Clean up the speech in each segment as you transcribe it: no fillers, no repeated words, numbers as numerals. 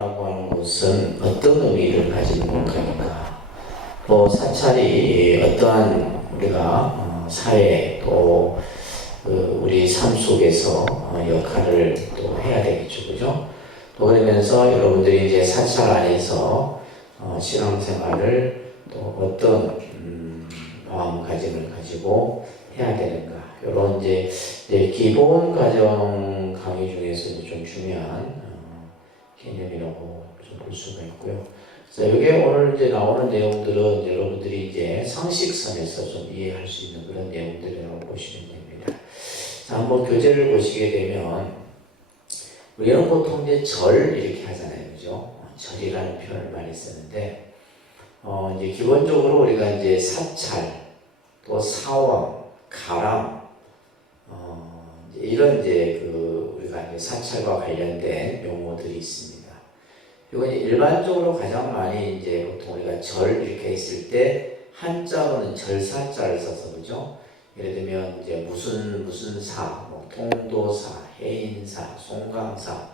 라고 하는 것은 어떤 의미를 가지는 걸까니까 또 사찰이 어떠한 우리가 사회 또 우리 삶 속에서 역할을 또 해야 되겠죠, 그죠? 또 그러면서 여러분들이 이제 사찰 안에서 신앙생활을 또 어떤 마음가짐을 가지고 해야 되는가, 이런 이제 기본 과정 강의 중에서 좀 중요한 개념이라고 좀 볼 수가 있고요. 그래서 이게 오늘 이제 나오는 내용들은 여러분들이 이제 상식선에서 좀 이해할 수 있는 그런 내용들이라고 보시면 됩니다. 자, 한번 교재를 보시게 되면 우리는 보통 이제 절 이렇게 하잖아요, 그죠? 절이라는 표현을 많이 쓰는데 이제 기본적으로 우리가 이제 사찰, 또 사원, 가람, 이런 이제 우리가 이제 사찰과 관련된 용어들이 있습니다. 그리고 일반적으로 가장 많이 이제 보통 우리가 절 이렇게 있을 때 한자로는 절사자를 써서, 그죠? 예를 들면 이제 무슨 사, 뭐 통도사, 해인사, 송강사.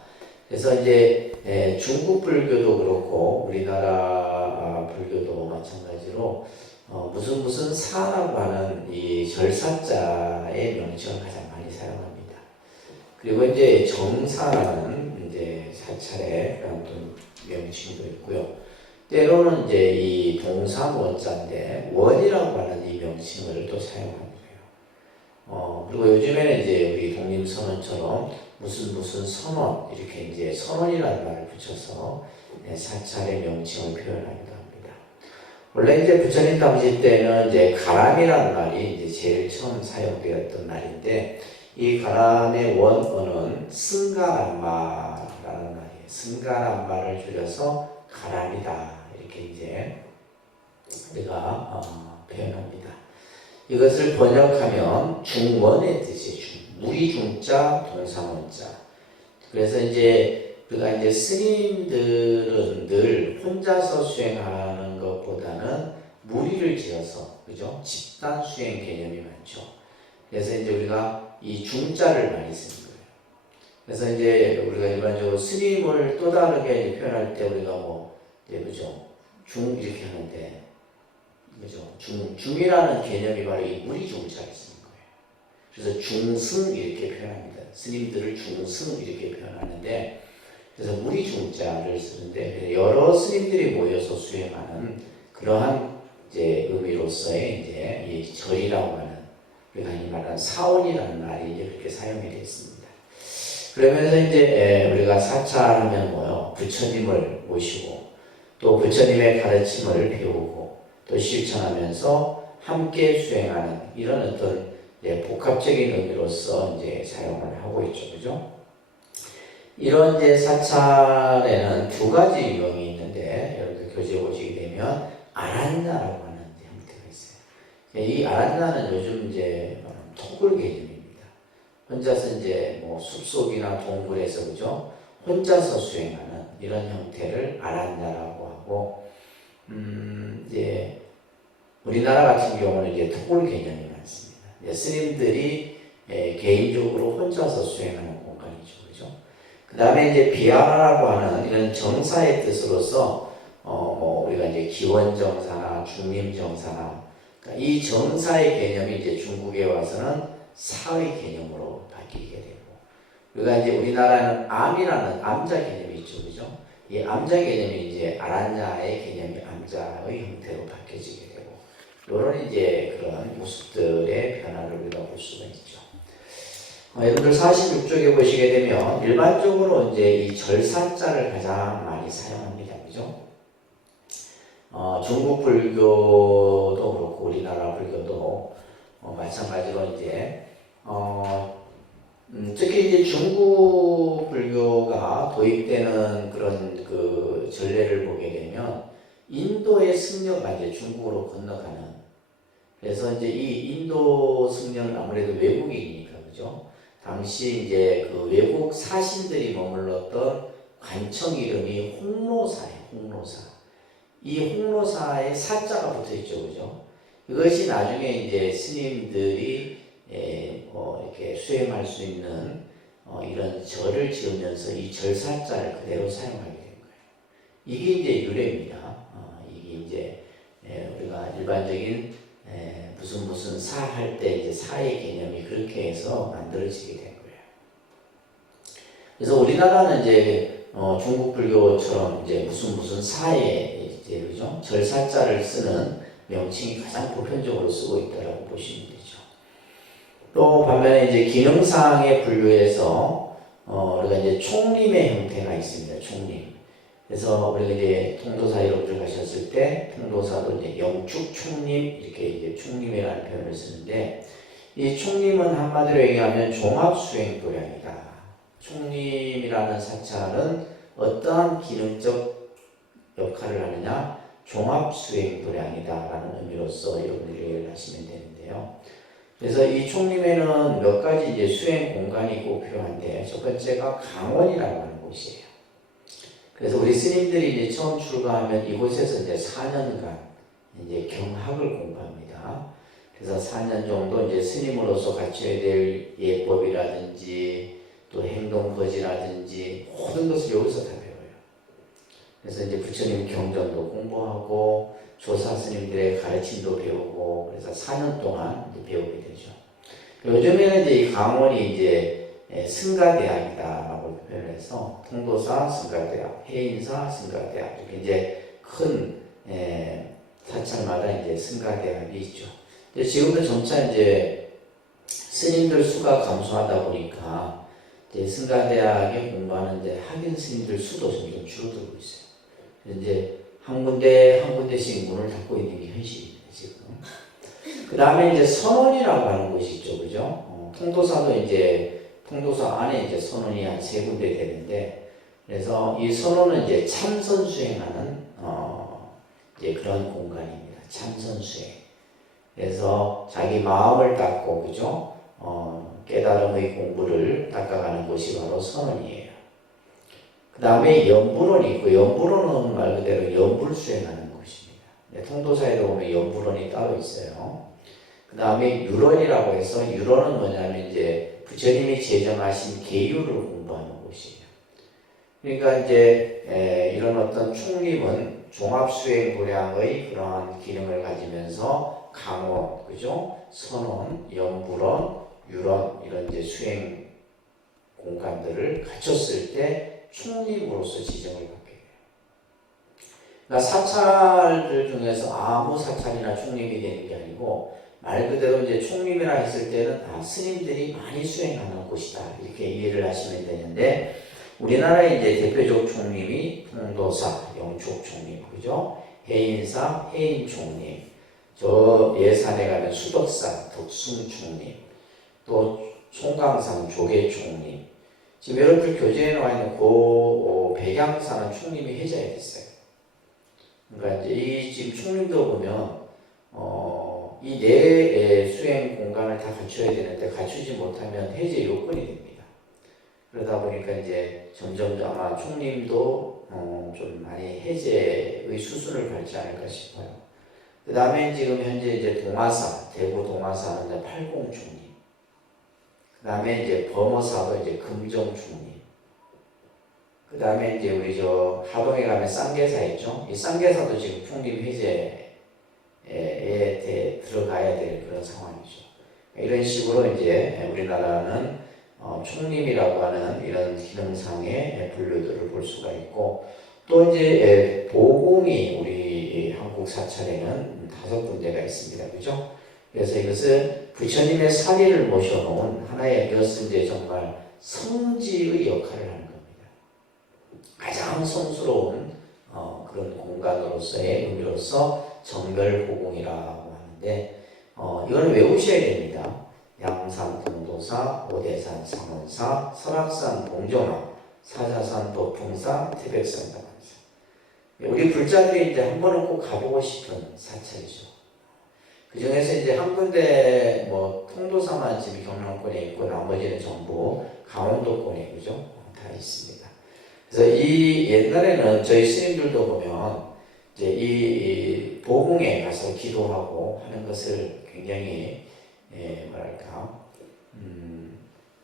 그래서 이제 중국 불교도 그렇고 우리나라 불교도 마찬가지로 무슨 사라고 하는 이 절사자의 명칭을 가장 많이 사용합니다. 그리고 이제 정사라는 이제 사찰의 그런 또 명칭도 있고요. 때로는 이제 이 동사 원자인데 원이라고 하는 이 명칭을 또 사용합니다. 그리고 요즘에는 이제 우리 독립선언처럼 무슨 선언, 이렇게 이제 선언이라는 말을 붙여서 사찰의 명칭을 표현하기도 합니다. 원래 이제 부처님 당시 때는 이제 가람이라는 말이 이제 제일 처음 사용되었던 말인데, 이 가람의 원어는 승가람마라는 말이에요. 승가람마를 줄여서 가람이다, 이렇게 이제 우리가 표현합니다. 이것을 번역하면 중원의 뜻이에요. 무리중자 동사원자. 그래서 이제 우리가 이제 스님들은 늘 혼자서 수행하는 것보다는 무리를 지어서, 그죠? 집단 수행 개념이 많죠. 그래서 이제 우리가 이 중자를 많이 쓰는 거예요. 그래서 이제 우리가 일반적으로 스님을 또 다르게 표현할 때 우리가 뭐 이제 그죠? 중 이렇게 하는데, 그죠? 중이라는 개념이 바로 이 무리중자를 쓰는 거예요. 그래서 중승 이렇게 표현합니다. 스님들을 중승 이렇게 표현하는데, 그래서 무리중자를 쓰는데 여러 스님들이 모여서 수행하는 그러한 이제 의미로서의 이제 이 절이라고 하는, 우리가 이 말하는 사원이라는 말이 이제 그렇게 사용이 되어 있습니다. 그러면서 이제 우리가 사찰하면 뭐요? 부처님을 모시고 또 부처님의 가르침을 배우고 또 실천하면서 함께 수행하는 이런 어떤 복합적인 의미로서 이제 사용을 하고 있죠, 그죠? 이런 이제 사찰에는 두 가지 유형이 있는데, 여러분들 교재 보시게 되면 아란나라고 하는 형태가 있어요. 이 아란나는 요즘 이제 토굴 개념입니다. 혼자서 이제 뭐 숲속이나 동굴에서, 그죠? 혼자서 수행하는 이런 형태를 아란나라고 하고, 이제 우리나라 같은 경우는 이제 토굴 개념이 많습니다. 스님들이 개인적으로 혼자서 수행하는 공간이죠, 그죠? 그 다음에 이제 비하라라고 하는 이런 정사의 뜻으로서 뭐 우리가 이제 기원정사나 중림정사나, 그러니까 이 정사의 개념이 이제 중국에 와서는 사의 개념으로 바뀌게 되고, 우리가 이제 우리나라는 암이라는 암자 개념이 있죠, 그죠? 이 암자 개념이 이제 아란야의 개념이 암자의 형태로 바뀌어지게 되고, 이런 이제 그런 모습들의 변화를 우리가 볼 수가 있죠. 여러분들 46쪽에 보시게 되면 일반적으로 이제 이 절사자를 가장 많이 사용합니다, 그죠? 중국 불교도 그렇고 우리나라 불교도 마찬가지로 이제 특히 이제 중국 불교가 도입되는 그런 그 전례를 보게 되면 인도의 승려가 이제 중국으로 건너가는, 그래서 이제 이 인도 승려는 아무래도 외국인이니까, 그죠? 당시 이제 그 외국 사신들이 머물렀던 관청 이름이 홍로사예요, 홍로사. 이 홍로사에 사자가 붙어 있죠, 그죠? 이것이 나중에 이제 스님들이 이렇게 수행할 수 있는 이런 절을 지으면서 이 절사자를 그대로 사용하게 된 거예요. 이게 이제 유래입니다. 이게 이제 우리가 일반적인 무슨 사 할 때 이제 사의 개념이 그렇게 해서 만들어지게 된 거예요. 그래서 우리나라는 이제 중국 불교처럼 이제 무슨 사에 이제 그죠? 절사자를 쓰는 명칭이 가장 보편적으로 쓰고 있다라고 보시면 되죠. 또 반면에 이제 기능상의 분류에서 우리가 이제 총림의 형태가 있습니다. 총림. 그래서 우리가 이제 통도사 여러분들 가셨을 때 통도사도 이제 영축 총림 이렇게 이제 총림이라는 표현을 쓰는데 이 총림은 한마디로 얘기하면 종합수행 도량이다. 총림이라는 사찰은 어떠한 기능적 역할을 하느냐? 종합수행 도량이다라는 의미로서 여러분들이 이해를 하시면 되는데요. 그래서 이 총림에는 몇 가지 이제 수행 공간이 꼭 필요한데 첫 번째가 강원이라고 하는 곳이에요. 그래서 우리 스님들이 이제 처음 출가하면 이곳에서 이제 4년간 이제 경학을 공부합니다. 그래서 4년 정도 이제 스님으로서 갖춰야 될 예법이라든지 또 행동거지라든지 모든 것을 여기서 다 배워요. 그래서 이제 부처님 경전도 공부하고 조사 스님들의 가르침도 배우고 그래서 4년 동안 이제 배우게 되죠. 요즘에는 이제 이 강원이 이제 승가대학이다라고 표현해서 통도사 승가대학, 해인사 승가대학 이렇게 이제 큰 사찰마다 이제 승가대학이 있죠. 근데 지금은 점차 이제 스님들 수가 감소하다 보니까 이제 승가대학에 공부하는 이제 학인 스님들 수도 점점 줄어들고 있어요. 이제 한 군데씩 문을 닫고 있는 게 현실입니다, 지금. 그 다음에 이제 선원이라고 하는 곳이 있죠, 그죠? 통도사도 이제 통도사 안에 이제 선원이 한 3군데 되는데, 그래서 이 선원은 이제 참선 수행하는 이제 그런 공간입니다. 참선 수행. 그래서 자기 마음을 닦고, 그죠? 깨달음의 공부를 닦아가는 곳이 바로 선원이에요. 그 다음에 연불원이 있고, 연불원은 말 그대로 연불 수행하는 곳입니다. 통도사에도 보면 연불원이 따로 있어요. 그 다음에 유론이라고 해서, 유론은 뭐냐면 이제 부처님이 제정하신 계율을 공부하는 곳이에요. 그러니까 이제 이런 어떤 총림은 종합수행 도량의 그러한 기능을 가지면서 강원, 그죠? 선원, 연불원, 유론 이런 이제 수행 공간들을 갖췄을 때 총림으로서 지정을 받게 돼요. 그러니까 사찰들 중에서 아무 사찰이나 총림이 되는 게 아니고 말 그대로 이제 총림이라 했을 때는 스님들이 많이 수행하는 곳이다 이렇게 이해를 하시면 되는데 우리나라의 이제 대표적 총림이 통도사, 영축 총림, 그죠? 해인사, 해인 총림, 저 예산에 가면 수덕사, 덕숭 총림, 또 송강산, 조계 총림. 지금 여러분들 교재에 나와 있는 그 백양사는 총림이 해제가 됐어요. 그러니까 이제 이 지금 총림도 보면 이 네 수행 공간을 다 갖춰야 되는데 갖추지 못하면 해제 요건이 됩니다. 그러다 보니까 이제 점점 아마 총림도 좀 많이 해제의 수순을 밟지 않을까 싶어요. 그 다음에 지금 현재 이제 동화사, 대구 동화사는 이제 팔공총림. 그 다음에 이제 범어사도 이제 금정총림. 그 다음에 이제 우리 저 하동에 가면 쌍계사 있죠? 이 쌍계사도 지금 총림 해제에 들어가야 될 그런 상황이죠. 이런 식으로 이제 우리나라는 총림이라고 하는 이런 기능상의 분류들을 볼 수가 있고 또 이제 보공이 우리 한국 사찰에는 5군데가 있습니다. 그죠? 그래서 이것은 부처님의 사리를 모셔놓은 하나의 이것은 이제 정말 성지의 역할을 하는 겁니다. 가장 성스러운 그런 공간으로서의 의미로서 정별보공이라고 하는데 이걸 외우셔야 됩니다. 양산 동도사, 오대산 상원사, 설악산 봉정화, 사자산 도풍사, 태백산 다반사. 우리 불자들이 이제 한 번은 꼭 가보고 싶은 사찰이죠. 그 중에서 이제 한 군데 뭐 통도사만 지금 경남권에 있고 나머지는 전부 강원도권에 그죠? 다 있습니다. 그래서 이 옛날에는 저희 스님들도 보면 이제 이 보궁에 가서 기도하고 하는 것을 굉장히 뭐랄까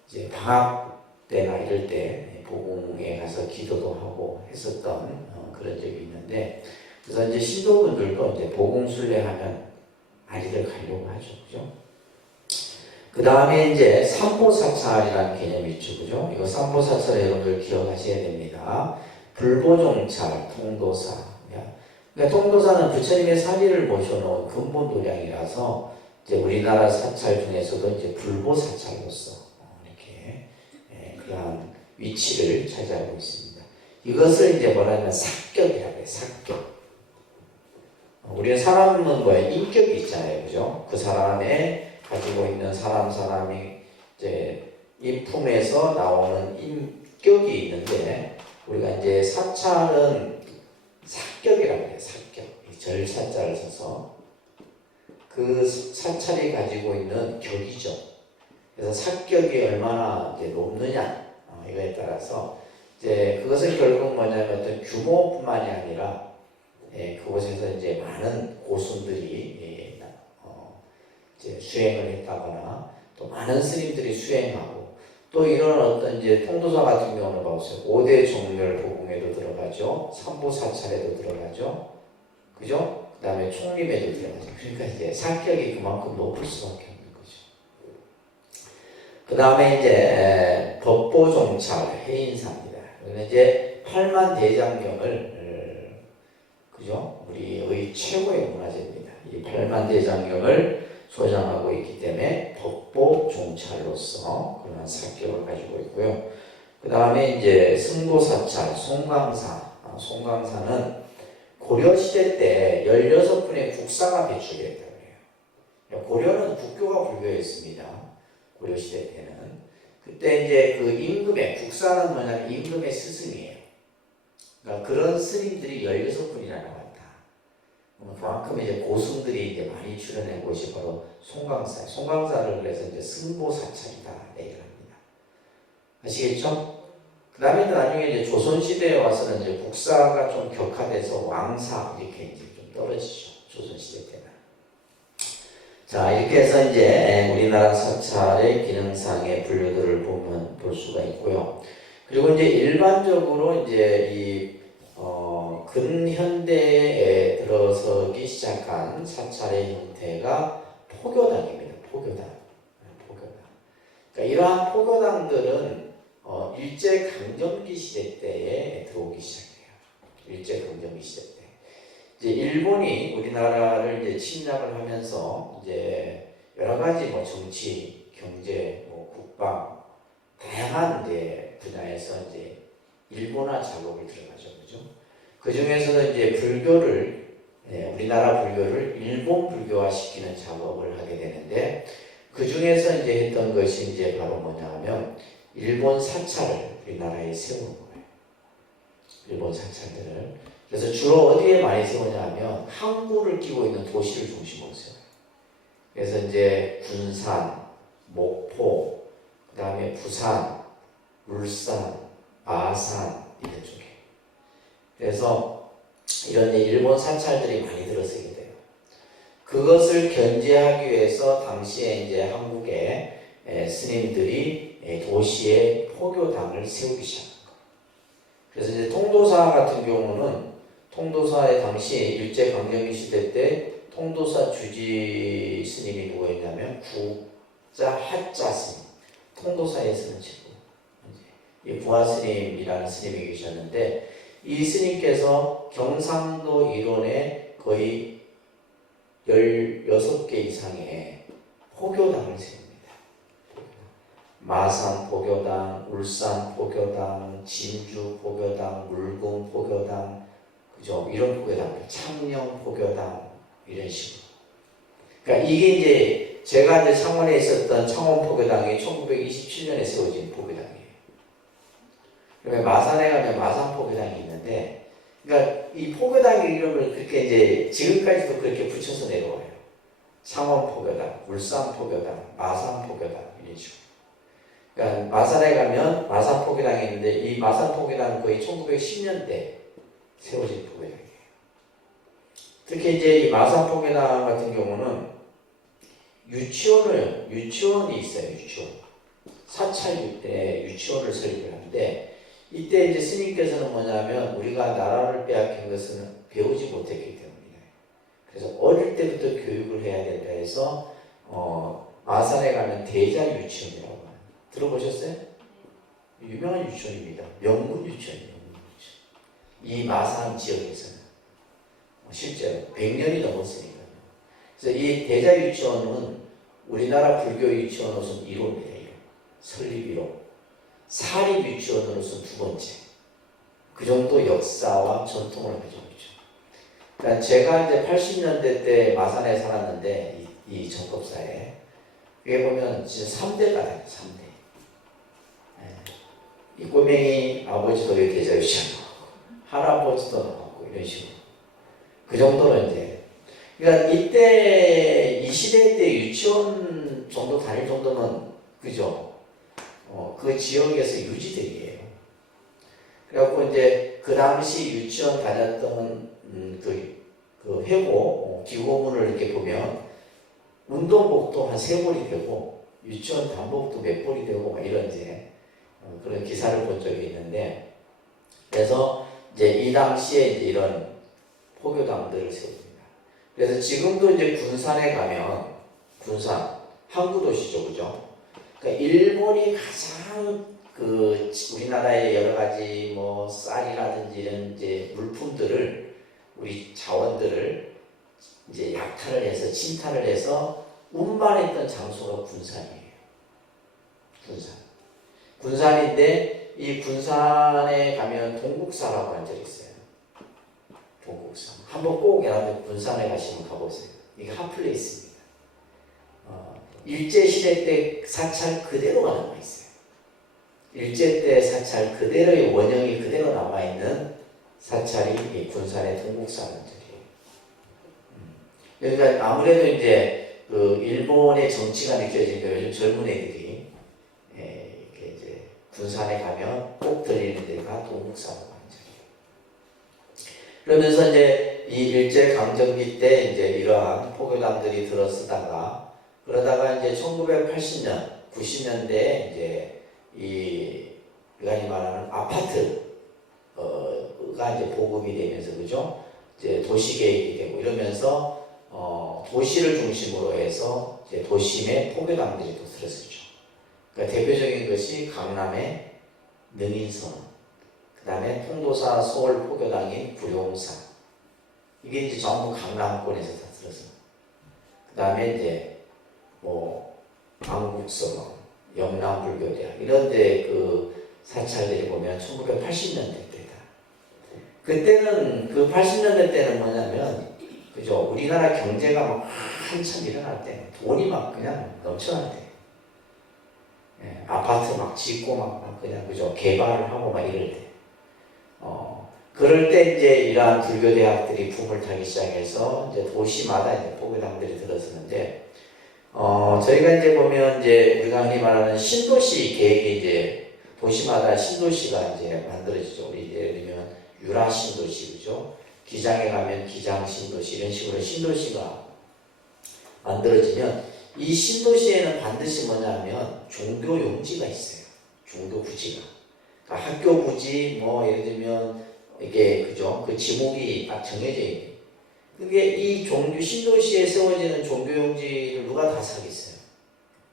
이제 방학 때나 이럴 때 복음에 가서 기도도 하고 했었던 그런 적이 있는데, 그래서 이제 신도분들도 이제 복음 순례하면 많이들 가려고 하죠, 그죠? 그 다음에 이제 삼보사찰이라는 개념이 있죠, 그죠? 이거 삼보사찰 여러분들 기억하셔야 됩니다. 불보종찰, 통도사. 그러니까 통도사는 부처님의 사리를 모셔놓은 근본 도량이라서 이제 우리나라 사찰 중에서도 이제 불보사찰로서 이렇게 그러한 위치를 차지하고 있습니다. 이것을 이제 뭐라면 삭격이라고 해요. 삭격. 우리는 사람은 뭐야? 인격이 있잖아요, 그죠? 그 사람의 가지고 있는 사람이 이제 인품에서 나오는 인격이 있는데, 우리가 이제 사찰은 삭격이라고 해요. 삭격. 절사자를 써서 그 사찰이 가지고 있는 격이죠. 그래서 삭격이 얼마나 이제 높느냐 이거에 따라서 이제 그것은 결국 뭐냐면 어떤 규모뿐만이 아니라 그곳에서 이제 많은 고순들이 이제 수행을 했다거나 또 많은 스님들이 수행하고 또 이런 어떤 이제 통도사 같은 경우는 봐보세요. 5대 종멸 복음에도 들어가죠. 삼보사찰에도 들어가죠. 그죠? 그 다음에 총림에도 들어가죠. 그러니까 이제 사격이 그만큼 높을 수밖에 없는 거죠. 그 다음에 이제 법보종찰 해인사입니다. 그러면 이제 팔만대장경을 그죠? 우리의 최고의 문화재입니다. 이 팔만대장경을 소장하고 있기 때문에 법보종찰로서 그런 사격을 가지고 있고요. 그 다음에 이제 승보사찰, 송강사. 송강사는 고려시대 때 16분의 국사가 배출됐다고 해요. 고려는 국교가 불교였습니다. 고려시대 때는. 그때 이제 그 임금의, 국사는 뭐냐면 임금의 스승이에요. 그러니까 그런 스님들이 16분이나 나왔다. 그만큼 이제 고승들이 이제 많이 출연한 곳이 바로 송강사. 송강사를 그래서 이제 승보사찰이다. 얘기를 합니다. 아시겠죠? 그 다음에 나중에 이제 조선시대에 와서는 이제 국사가 좀 격화돼서 왕사 이렇게 이제 좀 떨어지죠. 조선시대 때는. 자, 이렇게 해서 이제 우리나라 사찰의 기능상의 분류들을 볼 수가 있고요. 그리고 이제 일반적으로 이제 이 근현대에 들어서기 시작한 사찰의 형태가 포교당입니다. 포교당. 그러니까 이러한 포교당들은 일제강점기 시대 때에 들어오기 시작해요. 일제강점기 시대 때. 이제 일본이 우리나라를 이제 침략을 하면서 이제 여러 가지 뭐 정치, 경제, 뭐 국방, 다양한 이제 분야에서 이제 일본화 작업을 들어가죠. 그죠? 그 중에서도 이제 불교를, 우리나라 불교를 일본 불교화 시키는 작업을 하게 되는데, 그 중에서 이제 했던 것이 이제 바로 뭐냐 하면, 일본 사찰을 우리나라에 세우는 거예요. 일본 사찰들을. 그래서 주로 어디에 많이 세우냐 하면, 항구를 끼고 있는 도시를 중심으로 세워요. 그래서 이제 군산, 목포, 그 다음에 부산, 울산, 마산, 이런 쪽에. 그래서 이런 일본 사찰들이 많이 들어서게 돼요. 그것을 견제하기 위해서 당시에 이제 한국의 스님들이 도시에 포교당을 세우기 시작한 거예요. 그래서 이제 통도사 같은 경우는 통도사의 당시 일제강점기 시대 때 통도사 주지 스님이 누구였냐면 구자 하자 스님. 통도사에서는 지금 이 부하 스님이라는 스님이 계셨는데 이 스님께서 경상도 일원에 거의 16개 이상의 포교당을 세웁니다. 마산 포교당, 울산 포교당, 진주 포교당, 물금 포교당, 그죠? 이런 포교당, 창녕 포교당 이런 식으로. 그러니까 이게 이제 제가 이제 창원에 있었던 창원 포교당이 1927년에 세워진 포교당이에요. 그러면 마산에 가면 마산 포교당이 있는데, 그러니까 이 포교당의 이름을 그렇게 이제 지금까지도 그렇게 붙여서 내려와요. 창원 포교당, 울산 포교당, 마산 포교당 이런 식으로. 그러니까 마산에 가면 마산 포교당이 있는데 이 마산 포교당은 거의 1910년대 세워진 포교당이에요. 특히 이제 이 마산 포교당 같은 경우는 유치원이 있어요. 유치원. 사찰 때 유치원을 설립을 하는데 이때 이제 스님께서는 뭐냐면 우리가 나라를 빼앗긴 것은 배우지 못했기 때문이다. 그래서 어릴 때부터 교육을 해야 된다 해서 마산에 가면 대자 유치원이라고 합니다. 들어보셨어요? 유명한 유치원입니다. 명문 유치원이에요. 이 마산 지역에서는 실제로 100년이 넘었으니까요. 그래서 이 대자 유치원은 우리나라 불교 유치원으로서는 1호입니다. 1호. 설립 1호. 사립 유치원으로서는 두 번째. 그 정도 역사와 전통을 가지고 있죠. 그러니까 제가 이제 80년대 때 마산에 살았는데 이 정법사에 여기 보면 진짜 3대가 나요. 3대. 이 꼬맹이 아버지도 여기 대자 유치원 나왔고 할아버지도 나왔고 이런 식으로. 그 정도로 이제 그러니까 이때 이 시대 때 유치원 정도 다닐 정도면 그죠? 그 지역에서 유지들이에요. 그래갖고 이제 그 당시 유치원 다녔던 그 해고 기고문을 이렇게 보면 운동복도 한 3벌이 되고 유치원 단복도 몇 벌이 되고 막 이런 이제 그런 기사를 본 적이 있는데 그래서 이제 이 당시에 이제 이런 포교당들을 세웁니다. 그래서 지금도 이제 군산에 가면 군산 항구도시죠, 그죠? 그러니까 일본이 가장 그 우리나라의 여러 가지 뭐 쌀이라든지 이런 이제 물품들을 우리 자원들을 이제 약탈을 해서 침탈을 해서 운반했던 장소가 군산이에요. 군산인데 이 군산에 가면 동국사라고 한 적이 있어요. 동국사. 한번 꼭 여러분 군산에 가시면 가보세요. 이게 핫플레이스입니다. 일제시대 때 사찰 그대로가 남아있어요. 일제 때 사찰 그대로의 원형이 그대로 남아있는 사찰이 이 군산의 동국사원들이에요. 그러니까 아무래도 이제 그 일본의 정치가 느껴지니까 요즘 젊은 애들이 이렇게 이제 군산에 가면 꼭 들리는 데가 동국사원들이에요. 그러면서 이제 이 일제 강점기 때 이제 이러한 포교당들이 들어서다가 그러다가 이제 1980년, 90년대에 이제 우리가 말하는 아파트가 이제 보급이 되면서 그죠? 이제 도시 계획이 되고 이러면서 도시를 중심으로 해서 이제 도심에 포교당들이 또 들어섰죠. 그러니까 대표적인 것이 강남의 능인선, 그 다음에 통도사 서울 포교당인 구룡산, 이게 이제 전부 강남권에서 다 들어서. 그 다음에 이제 뭐 안국서원, 영남불교대학 이런데 그 사찰들이 보면 1980년대 때다. 그때는 그 80년대 때는 뭐냐면 그죠? 우리나라 경제가 막 한참 일어날 때 돈이 막 그냥 넘쳐날 때, 아파트 막 짓고 막 그냥 그죠? 개발을 하고 막 이럴 때, 그럴 때 이제 이러한 불교 대학들이 붐을 타기 시작해서 이제 도시마다 이제 포교당들이 들어서는데. 저희가 이제 보면 이제 우리가 흔히 말하는 신도시 계획이 이제 도시마다 신도시가 이제 만들어지죠. 우리 예를 들면 유라 신도시, 그죠? 기장에 가면 기장 신도시 이런 식으로 신도시가 만들어지면 이 신도시에는 반드시 뭐냐면 종교 용지가 있어요. 종교 부지가. 그러니까 학교 부지 뭐 예를 들면 이게 그죠? 그 지목이 딱 정해져 있는. 그게 이 신도시에 세워지는 종교용지를 누가 다 사겠어요?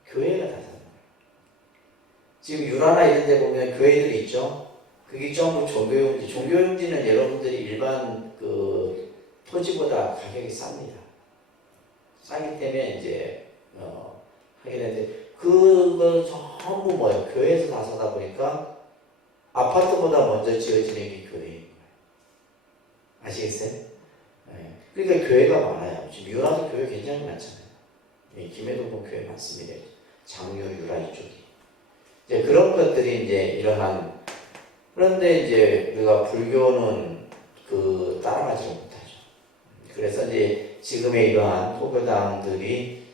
교회가 다 사는 거예요. 지금 유라나 이런 데 보면 교회들이 있죠? 그게 전부 종교용지. 종교용지는 여러분들이 일반 그 토지보다 가격이 쌉니다. 싸기 때문에 이제 하게 되는데 그거 전부 뭐예요? 교회에서 다 사다 보니까 아파트보다 먼저 지어지는 게 교회인 거예요. 아시겠어요? 그러니까 교회가 많아요. 지금 유라도 교회 굉장히 많잖아요. 김해동도 교회 많습니다. 장유, 유라 이쪽이. 이제 그런 것들이 이제 일어난. 그런데 이제 우리가 불교는 그 따라가지 못하죠. 그래서 이제 지금의 이러한 포교당들이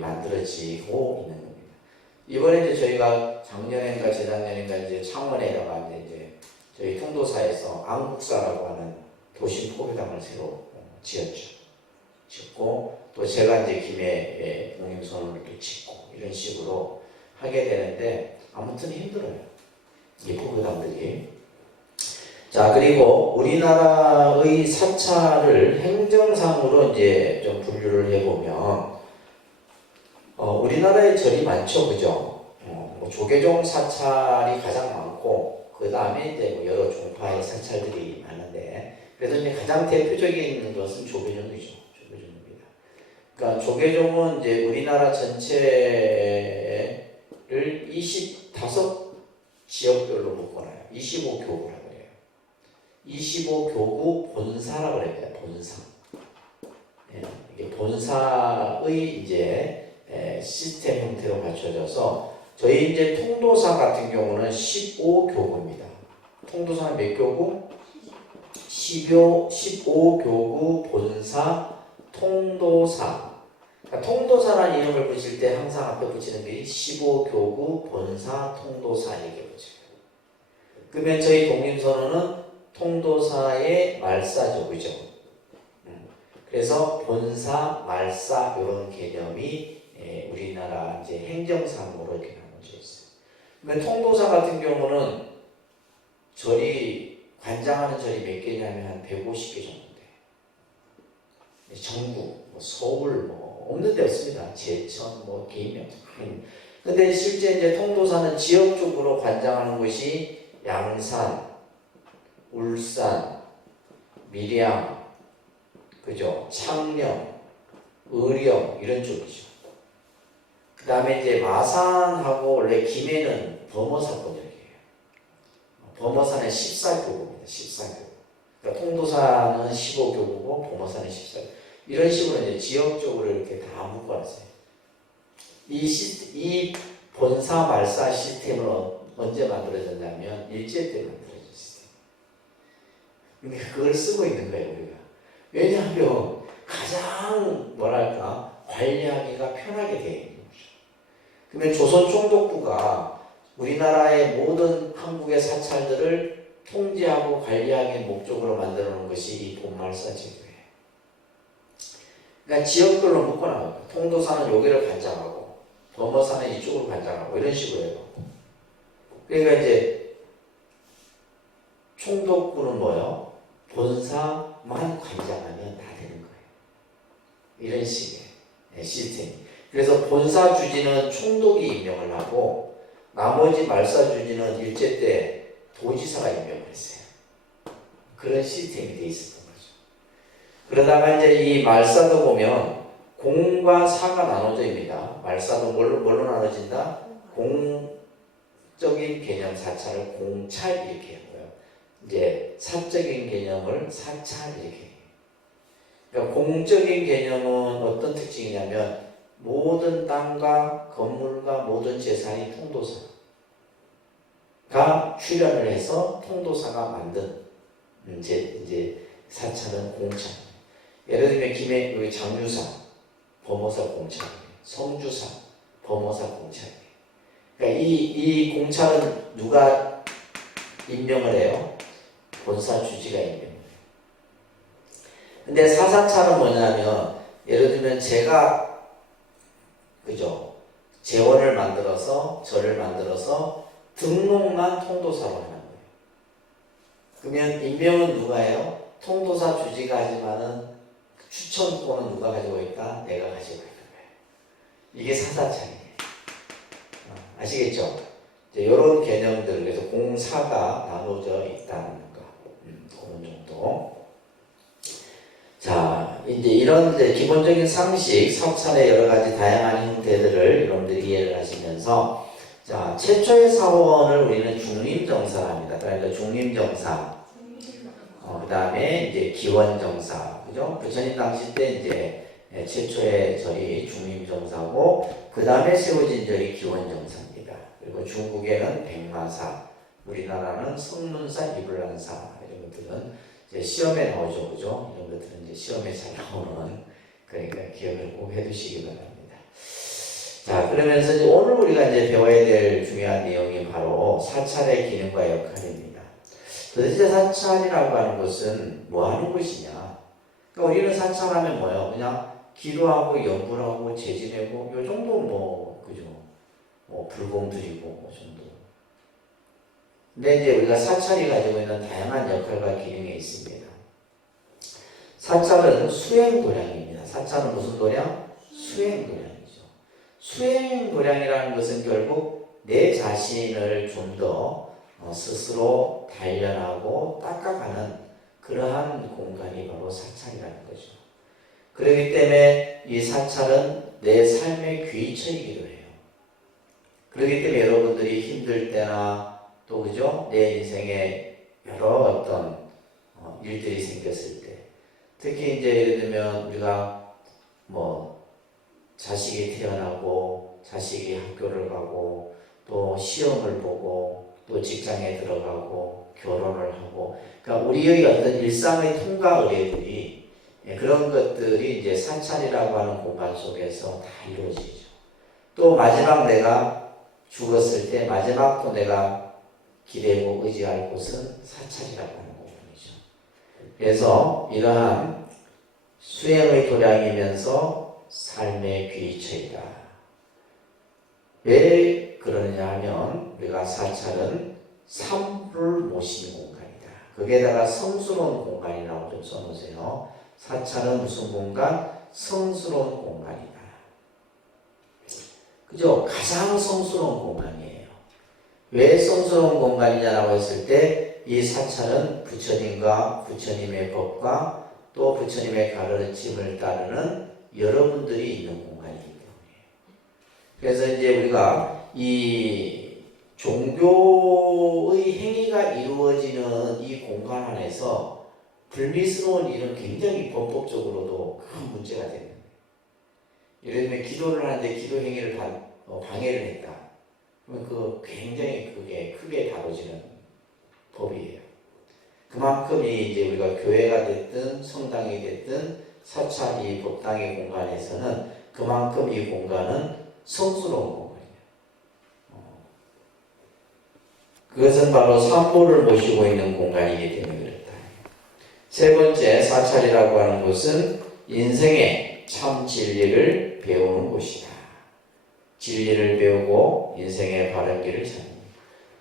만들어지고 있는 겁니다. 이번에 이제 저희가 작년인가 재작년인가 이제 창원에다가 이제 저희 통도사에서 안국사라고 하는 도심 포교당을 새로 짓고 또 제가 이제 김해에 농림선언을 또 짓고 이런 식으로 하게 되는데 아무튼 힘들어요. 이 포교당들이. 자, 그리고 우리나라의 사찰을 행정상으로 이제 좀 분류를 해보면, 우리나라에 절이 많죠, 그죠? 뭐 조계종 사찰이 가장 많고, 그 다음에 이제 뭐 여러 종파의 사찰들이 많은데, 그래서 이제 가장 대표적인 것은 조계종이죠. 조계종입니다. 그러니까 조계종은 이제 우리나라 전체를 25 지역별로 묶어놔요. 25교구라고 해요. 25교구 본사라고 합니다. 본사. 예, 이게 본사의 이제 시스템 형태로 갖춰져서 저희 이제 통도사 같은 경우는 15교구입니다. 통도사는 몇 교구? 15교구 본사 통도사. 그러니까 통도사라는 이름을 붙일 때 항상 앞에 붙이는 게 15교구 본사 통도사 이렇게 붙여요. 그러면 저희 독립선언은 통도사의 말사죠, 그죠? 그래서 본사, 말사 이런 개념이 우리나라 이제 행정상으로 이렇게 나눠져 있어요. 그러면 통도사 같은 경우는 절이 관장하는 절이 몇 개냐면 한 150개 정도 돼요. 전국, 뭐 서울, 뭐 없는 데 없습니다. 제천, 뭐 개인명. 근데 실제 이제 통도사는 지역적으로 관장하는 곳이 양산, 울산, 밀양, 그죠? 창녕, 의령 이런 쪽이죠. 그 다음에 이제 마산하고 원래 김해는 범어사 권역이에요. 범어사는 14교구입니다. 14교구. 그러니까 통도사는 15교구고 범어사는 14교구. 이런 식으로 이제 지역적으로 이렇게 다 묶어놨어요. 이 본사 말사 시스템을 언제 만들어졌냐면 일제 때 만들어졌어요. 근데 그걸 쓰고 있는 거예요, 우리가. 왜냐하면 가장 뭐랄까 관리하기가 편하게 되어 있는 거죠. 그러면 조선 총독부가 우리나라의 모든 한국의 사찰들을 통제하고 관리하기 목적으로 만들어 놓은 것이 이 본말사 제도예요. 그러니까 지역별로 묶어놔요. 통도사는 여기를 관장하고 범어사는 이쪽으로 관장하고 이런 식으로 해요. 그러니까 이제 총독부는 뭐예요? 본사만 관장하면 다 되는 거예요. 이런 식의 시스템. 그래서 본사 주지는 총독이 임명을 하고 나머지 말사 주지는 일제 때 도지사가 임명을 했어요. 그런 시스템이 돼 있었던 거죠. 그러다가 이제 이 말사도 보면 공과 사가 나눠져입니다. 말사도 뭘로 나눠진다? 공적인 개념 사찰을 공찰 이렇게 하고요. 이제 사적인 개념을 사찰 이렇게 해요. 그러니까 공적인 개념은 어떤 특징이냐면 모든 땅과 건물과 모든 재산이 통도사가 출연을 해서 통도사가 만든 이제 사찰은 공찰. 예를 들면 김해 여기 장유사 범어사 공찰, 성주사 범어사 공찰. 그러니까 이 공찰은 누가 임명을 해요? 본사 주지가 임명을 해요. 근데 사사찰은 뭐냐면 예를 들면 제가 그죠? 재원을 만들어서 절을 만들어서 등록만 통도사로 하는 거예요. 그러면 임명은 누가 해요? 통도사 주지가 하지만은 추천권은 누가 가지고 있다? 내가 가지고 있는 거예요. 이게 사사찰이에요. 아시겠죠? 이런 개념들, 그래서 공사가 나눠져 있다는 거. 그런 정도. 자, 이제 이런 이제 기본적인 상식, 사찰의 여러 가지 다양한 형태들을 여러분들이 이해를 하시면서, 자, 최초의 사원을 우리는 중림정사랍니다. 그러니까 중림정사. 그 다음에 이제 기원정사. 그죠? 부처님 당시 때 이제 최초의 절이 중림정사고, 그 다음에 세워진 절이 기원정사입니다. 그리고 중국에는 백마사, 우리나라는 성문사, 이불란사, 이런 것들은 이제 시험에 나오죠, 그죠? 이런 것들은 이제 시험에 잘 나오는, 그러니까 기억을 꼭 해두시기 바랍니다. 자, 그러면서 이제 오늘 우리가 이제 배워야 될 중요한 내용이 바로 사찰의 기능과 역할입니다. 도대체 사찰이라고 하는 것은 뭐 하는 것이냐? 그러니까 우리는 사찰하면 뭐예요? 그냥 기도하고 염불하고 제지내고 요 정도 뭐 그죠? 뭐 불공 드리고 뭐 정도. 근데 이제 우리가 사찰이 가지고 있는 다양한 역할과 기능이 있습니다. 사찰은 수행도량입니다. 사찰은 무슨 도량? 수행도량이죠. 수행도량이라는 것은 결국 내 자신을 좀 더 스스로 단련하고 닦아가는 그러한 공간이 바로 사찰이라는 거죠. 그렇기 때문에 이 사찰은 내 삶의 귀처이기도 해요. 그렇기 때문에 여러분들이 힘들 때나 또 그죠? 내 인생에 여러 어떤 일들이 생겼을 때, 특히 이제 예를 들면 우리가 뭐 자식이 태어나고 자식이 학교를 가고 또 시험을 보고 또 직장에 들어가고 결혼을 하고, 그러니까 우리의 어떤 일상의 통과 의례들이 그런 것들이 이제 사찰이라고 하는 공간 속에서 다 이루어지죠. 또 마지막 내가 죽었을 때 마지막 또 내가 기대고 의지할 곳은 사찰이라고 하는 공간이죠. 그래서 이러한 수행의 도량이면서 삶의 귀처이다. 왜 그러느냐 하면 우리가 사찰은 산불을 모시는 공간이다. 거기에다가 성스러운 공간이라고 좀 써놓으세요. 사찰은 무슨 공간? 성스러운 공간이다. 그죠? 가장 성스러운 공간이에요. 왜 성스러운 공간이냐라고 했을 때 이 사찰은 부처님과 부처님의 법과 또 부처님의 가르침을 따르는 여러분들이 있는 공간이기 때문에. 그래서 이제 우리가 이 종교의 행위가 이루어지는 이 공간 안에서 불미스러운 일은 굉장히 법적으로도 큰 문제가 되는 거예요. 예를 들면 기도를 하는데 기도 행위를 방해를 했다. 그러면 그 굉장히 크게 다뤄지는 법이에요. 그만큼이 이제 우리가 교회가 됐든 성당이 됐든 사찰이 법당의 공간에서는 그만큼 이 공간은 성스러운 공간이에요. 그것은 바로 산보를 모시고 있는 공간이기 때문에 그렇다. 세 번째, 사찰이라고 하는 것은 인생의 참 진리를 배우는 곳이다. 진리를 배우고 인생의 바른 길을 찾는.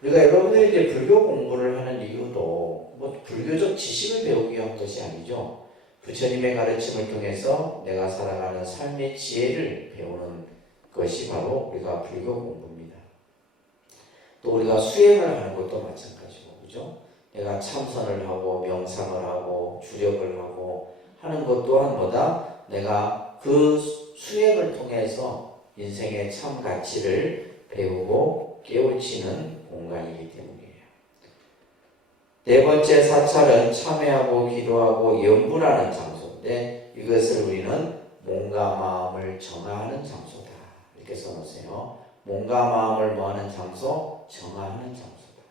우리가 여러분들이 이제 불교 공부를 하는 이유도 뭐 불교적 지식을 배우기 위한 것이 아니죠. 부처님의 가르침을 통해서 내가 살아가는 삶의 지혜를 배우는 것이 바로 우리가 불교 공부입니다. 또 우리가 수행을 하는 것도 마찬가지고, 그죠? 내가 참선을 하고 명상을 하고 주력을 하고 하는 것 또한 뭐다? 내가 그 수행을 통해서 인생의 참 가치를 배우고 깨우치는 공간이기 때문이에요. 네 번째, 사찰은 참회하고 기도하고 염불하는 장소인데 이것을 우리는 몸과 마음을 정화하는 장소다. 이렇게 써놓으세요. 몸과 마음을 뭐하는 장소? 정화하는 장소다.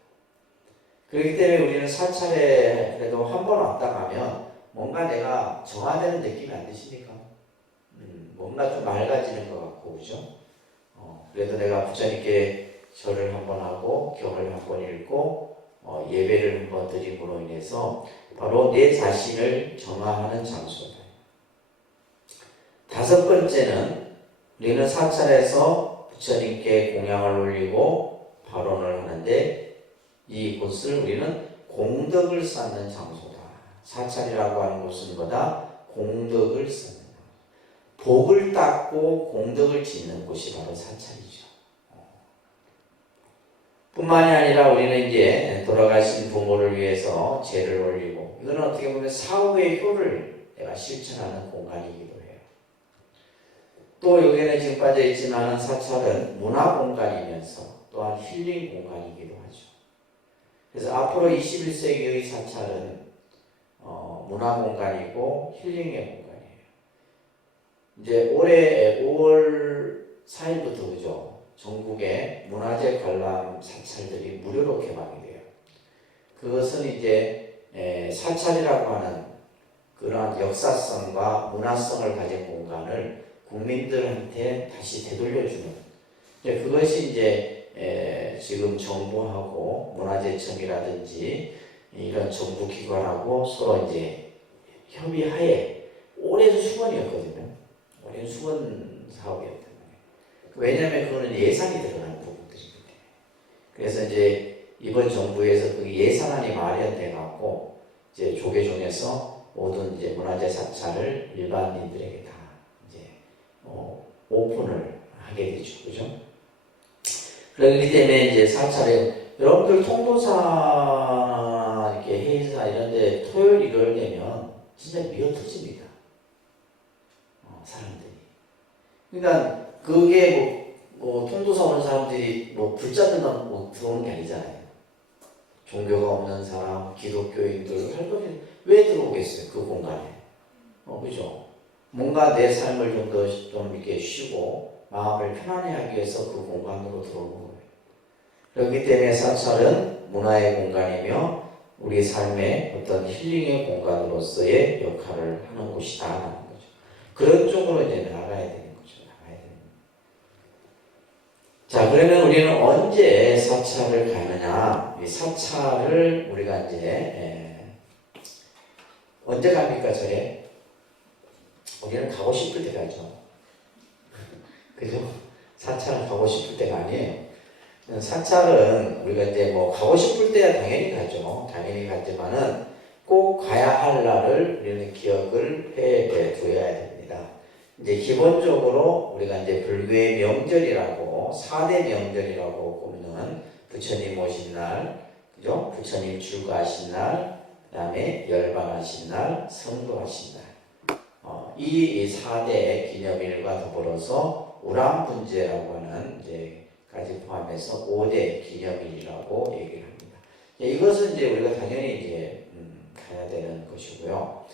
그렇기 때문에 우리는 사찰에 그래도 한 번 왔다 가면 뭔가 내가 정화되는 느낌이 안 드십니까? 뭔가 좀 맑아지는 것 같고, 그죠? 그래도 내가 부처님께 절을 한번 하고 경을 한번 읽고 예배를 한번 드림으로 인해서 바로 내 자신을 정화하는 장소다. 다섯 번째는 우리는 사찰에서 부처님께 공양을 올리고 발언을 하는데 이곳을 우리는 공덕을 쌓는 장소다. 사찰이라고 하는 곳은 뭐다? 공덕을 쌓는 장소. 복을 닦고 공덕을 짓는 곳이 바로 사찰이죠. 뿐만이 아니라 우리는 이제 돌아가신 부모를 위해서 제를 올리고, 이거는 어떻게 보면 사후의 효를 내가 실천하는 공간이기도 해요. 또 여기에는 지금 빠져 있지만 사찰은 문화 공간이면서 또한 힐링 공간이기도 하죠. 그래서 앞으로 21세기의 사찰은 문화 공간이고 힐링의 공간이에요. 이제 올해 5월 4일부터 그죠? 전국에 문화재 관람 사찰들이 무료로 개방이 돼요. 그것은 이제 사찰이라고 하는 그러한 역사성과 문화성을 가진 공간을 국민들한테 다시 되돌려주는, 그것이 이제 지금 정부하고 문화재청이라든지 이런 정부기관하고 서로 이제 협의하에 올해도 수건이었거든요. 올해는 수건 사업이었단 말이에요. 왜냐하면 그거는 예산이 들어가는 부분들이기 때문에. 그래서 이제 이번 정부에서 그 예산안이 마련돼 갖고 이제 조계종에서 모든 이제 문화재 사찰을 일반인들에게 다 이제 오픈을 하게 되죠, 그죠? 그렇기 때문에 이제 사찰에 여러분들 통도사 이렇게 회의사 이런데 토요일 일요일 되면 진짜 미어 터집니다. 사람들이. 그러니까 그게 뭐 통도사 오는 사람들이 뭐 불자들만 뭐 들어오는 게 아니잖아요. 종교가 없는 사람, 기독교인들 할 것이 왜 들어오겠어요? 그 공간에. 그죠? 뭔가 내 삶을 좀 더 좀 이렇게 쉬고 마음을 편안히 하기 위해서 그 공간으로 들어오는 거예요. 그렇기 때문에 사찰은 문화의 공간이며 우리 삶의 어떤 힐링의 공간으로서의 역할을 하는 곳이다라는 거죠. 그런 쪽으로 이제 나가야 되는 거죠. 나가야 되는 거죠. 자, 그러면 우리는 언제 사찰을 가느냐? 이 사찰을 우리가 이제 언제 갑니까, 저에? 우리는 가고 싶을 때 가죠. 그죠? 사찰은 가고 싶을 때가 아니에요. 사찰은 우리가 이제 뭐 가고 싶을 때야 당연히 가죠. 당연히 가지만은 꼭 가야 할 날을 우리는 기억을 해 두어야 됩니다. 이제 기본적으로 우리가 이제 불교의 명절이라고 4대 명절이라고 보면은 부처님 오신 날, 그죠? 부처님 출가하신 날, 그다음에 열반하신 날, 성도하신 날. 이 4대 기념일과 더불어서 우람분제라고 하는 이제 까지 포함해서 5대 기념일이라고 얘기를 합니다. 이것은 이제 우리가 당연히 이제 가야 되는 것이고요.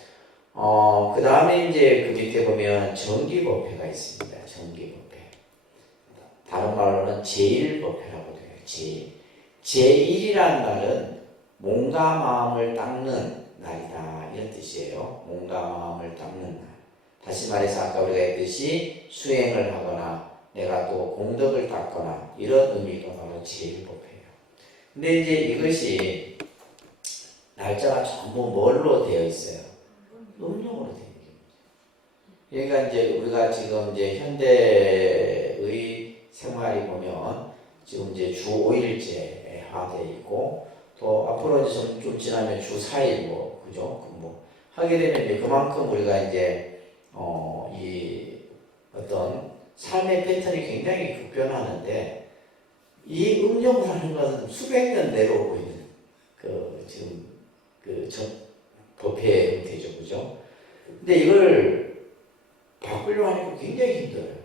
그 다음에 이제 그 밑에 보면 정기법회가 있습니다. 정기법회. 다른 말로는 제1법회라고 돼요. 제1이라는 날은 몸과 마음을 닦는 날이다. 이런 뜻이에요. 몸과 마음을 닦는 날. 다시 말해서 아까 우리가 했듯이 수행을 하거나 내가 또 공덕을 닦거나 이런 의미가 바로 제1법회예요. 근데 이제 이것이 날짜가 전부 뭘로 되어 있어요? 음력으로 되어 있는 거죠. 그러니까 이제 우리가 지금 이제 현대의 생활이 보면 지금 이제 주 5일제 화되어 있고 또 앞으로 이제 좀 지나면 주 4일 뭐 그죠? 뭐 하게 되면 이제 그만큼 우리가 이제 이 어떤 삶의 패턴이 굉장히 급변하는데 이 음력이라는 것은 수백 년 내려오고 있는 지금 법회 형태죠, 그죠? 근데 이걸 바꾸려고 하니까 굉장히 힘들어요.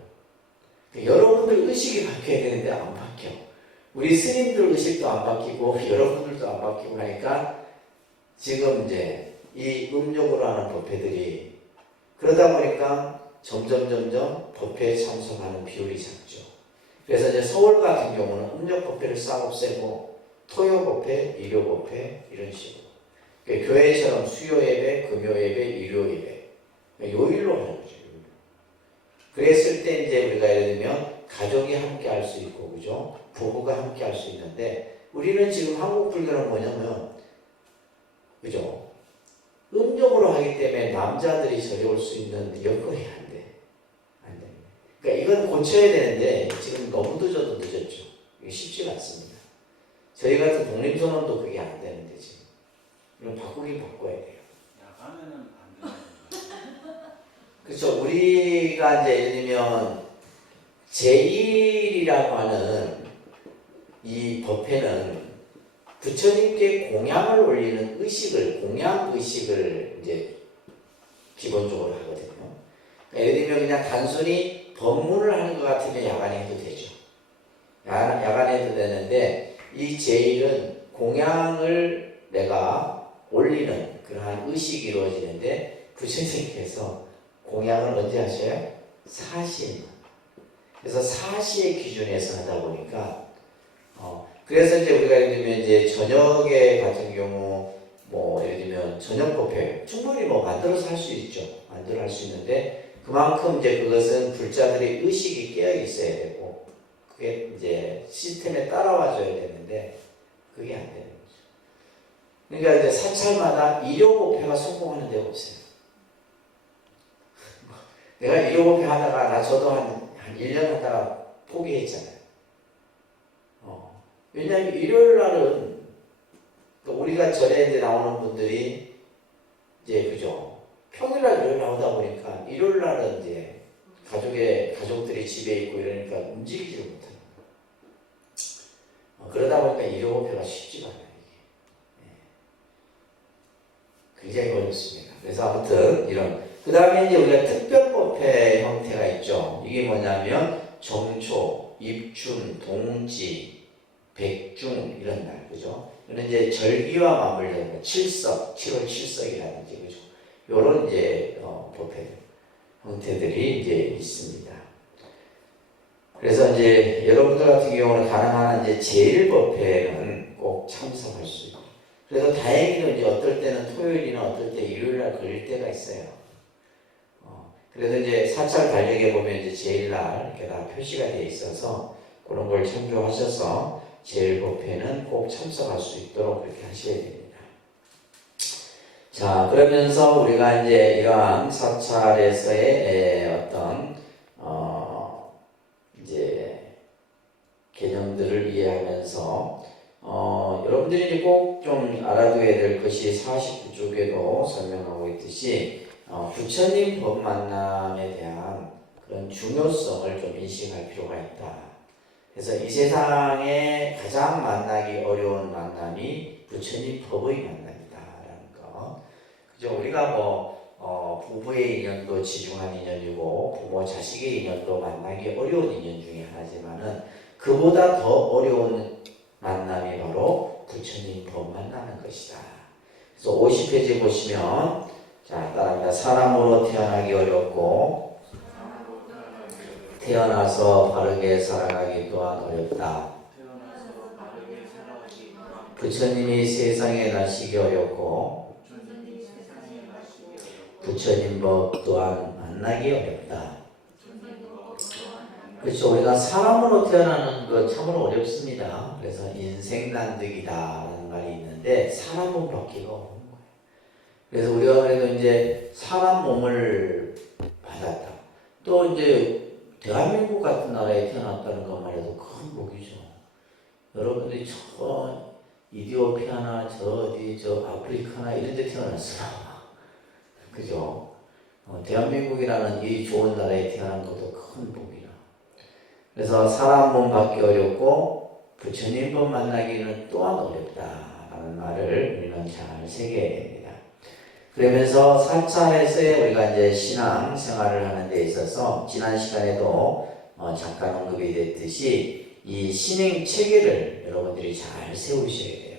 여러분들 의식이 바뀌어야 되는데 안 바뀌어. 우리 스님들 의식도 안 바뀌고 여러분들도 안 바뀌고 하니까 지금 이제 이 음력으로 하는 법회들이 그러다 보니까 점점 법회에 참석하는 비율이 작죠. 그래서 이제 서울 같은 경우는 음력 법회를 싹 없애고 토요 법회, 일요 법회 이런 식으로 그러니까 교회처럼 수요 예배, 금요 예배, 일요 예배 요일로 하는 거죠. 요일로. 그랬을 때 이제 우리가 예를 들면 가족이 함께 할 수 있고 그죠? 부부가 함께 할 수 있는데 우리는 지금 한국 불교는 뭐냐면 그죠? 음력으로 하기 때문에 남자들이 저리 올 수 있는 여건이 안 돼. 안 돼. 그러니까 이건 고쳐야 되는데 지금 너무 늦어도 늦었죠. 이게 쉽지가 않습니다. 저희 같은 독립선언도 그게 안 되는데 지금. 이건 바꾸긴 바꿔야 돼요. 야간에는 안 되는 그렇죠. 우리가 이제 예를 들면 제1이라고 하는 이 법회는 부처님께 공양을 올리는 의식을, 공양 의식을 이제 기본적으로 하거든요. 그러니까 예를 들면 그냥 단순히 법문을 하는 것 같으면 야간에 해도 되죠. 야간에 해도 되는데 이 제1은 공양을 내가 올리는 그러한 의식이 이루어지는데 부처님께서 공양을 언제 하셔요? 사시에만. 그래서 사시의 기준에서 하다 보니까 그래서 이제 우리가 예를 들면 이제 저녁에 같은 경우 뭐 예를 들면 저녁 법회 충분히 뭐 만들어서 할 수 있죠. 만들어 할 수 있는데 그만큼 이제 그것은 불자들의 의식이 깨어 있어야 되고 그게 이제 시스템에 따라와줘야 되는데 그게 안 되는 거죠. 그러니까 이제 사찰마다 일요 법회가 성공하는 데가 없어요. 내가 일요 법회 하다가 저도 한 1년 하다가 포기했잖아요. 왜냐하면 일요일 날은 그러니까 우리가 절에 이제 나오는 분들이 이제 그죠? 평일날 일요일 나오다 보니까 일요일 날은 이제 가족들이 집에 있고 이러니까 움직이지를 못해요. 그러다 보니까 일요일표가 쉽지가 않아요. 이게. 굉장히 어렵습니다. 그래서 아무튼 이런 그 다음에 이제 우리가 특별법회 형태가 있죠. 이게 뭐냐면 정초, 입춘, 동지, 백중 이런 날 그죠? 이런 이제 절기와 맞물려 칠석, 7월 칠석이라든지 그죠? 이런 이제 법회 형태들이 이제 있습니다. 그래서 이제 여러분들 같은 경우는 가능한 이제 제일법회는 꼭 참석할 수 있고, 그래서 다행히도 이제 어떨 때는 토요일이나 어떨 때 일요일날 걸릴 때가 있어요. 그래서 이제 사찰 달력에 보면 이제 제일날 이렇게 다 표시가 되어 있어서 그런 걸 참조하셔서 제일법회는 꼭 참석할 수 있도록 그렇게 하셔야 됩니다. 자, 그러면서 우리가 이제 이러한 사찰에서의 어떤 이제 개념들을 이해하면서 여러분들이 이제 꼭 좀 알아둬야 될 것이 49쪽에도 설명하고 있듯이 부처님 법 만남에 대한 그런 중요성을 좀 인식할 필요가 있다. 그래서 이 세상에 가장 만나기 어려운 만남이 부처님 법의 만남이다라는 거. 그죠? 우리가 부부의 인연도 지중한 인연이고 부모 자식의 인연도 만나기 어려운 인연 중에 하나지만은 그보다 더 어려운 만남이 바로 부처님 법 만나는 것이다. 그래서 50페이지 보시면 자 따라합니다. 사람으로 태어나기 어렵고 태어나서 바르게 살아가기 또한 어렵다. 부처님이 세상에 나시기 어렵고 부처님 법 또한 만나기 어렵다. 그렇죠. 우리가 사람으로 태어나는 거 참으로 어렵습니다. 그래서 인생난득이다라는 말이 있는데 사람 몸 받기가 어려운 거예요. 그래서 우리가 그래도 이제 사람 몸을 받았다. 또 이제 대한민국 같은 나라에 태어났다는 것만 해도 큰 복이죠. 여러분들이 저 이디오피아나 저 아프리카나 이런 데 태어났어요. 그죠? 대한민국이라는 이 좋은 나라에 태어난 것도 큰 복이라. 그래서 사람 몸 받기 어렵고 부처님 법 만나기는 또한 어렵다라는 말을 우리는 잘 새겨야 됩니다. 그러면서 사찰에서의 우리가 이제 신앙 생활을 하는 데 있어서 지난 시간에도 잠깐 언급이 됐듯이 이 신행 체계를 여러분들이 잘 세우셔야 돼요.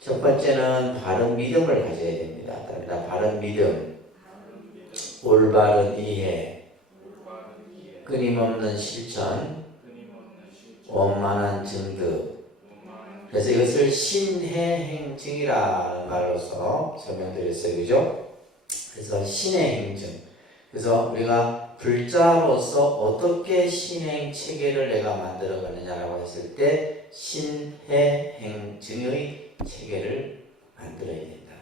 첫 번째는 바른 믿음을 가져야 됩니다. 그러니까 바른 믿음, 올바른 이해, 끊임없는 실천, 원만한 증득. 그래서 이것을 신해행증이라는 말로서 설명드렸어요. 그죠? 그래서 신해행증. 그래서 우리가 불자로서 어떻게 신행 체계를 내가 만들어 가느냐라고 했을 때 신해행증의 체계를 만들어야 된다.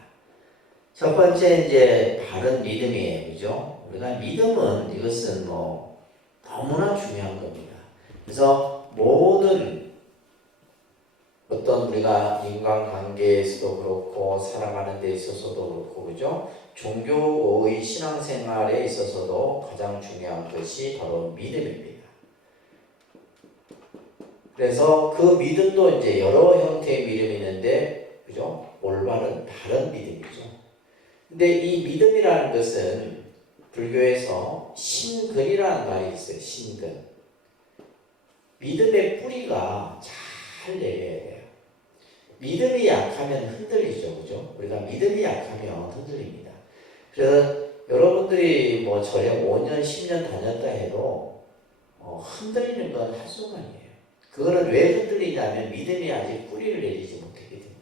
첫 번째 이제 바른 믿음이에요. 그죠? 우리가 믿음은 이것은 너무나 중요한 겁니다. 그래서 모든 어떤 우리가 인간관계에서도 그렇고 살아가는 데 있어서도 그렇고 그죠? 종교의 신앙생활에 있어서도 가장 중요한 것이 바로 믿음입니다. 그래서 그 믿음도 이제 여러 형태의 믿음이 있는데 그죠? 올바른 바른 믿음이죠. 근데 이 믿음이라는 것은 불교에서 신근이라는 말이 있어요. 신근. 믿음의 뿌리가 잘 내려야 돼요. 믿음이 약하면 흔들리죠. 그죠? 우리가 믿음이 약하면 흔들립니다. 그래서 여러분들이 절에 5년, 10년 다녔다 해도 흔들리는 건 한순간이에요. 그거는 왜 흔들리냐면 믿음이 아직 뿌리를 내리지 못했기 때문이에요.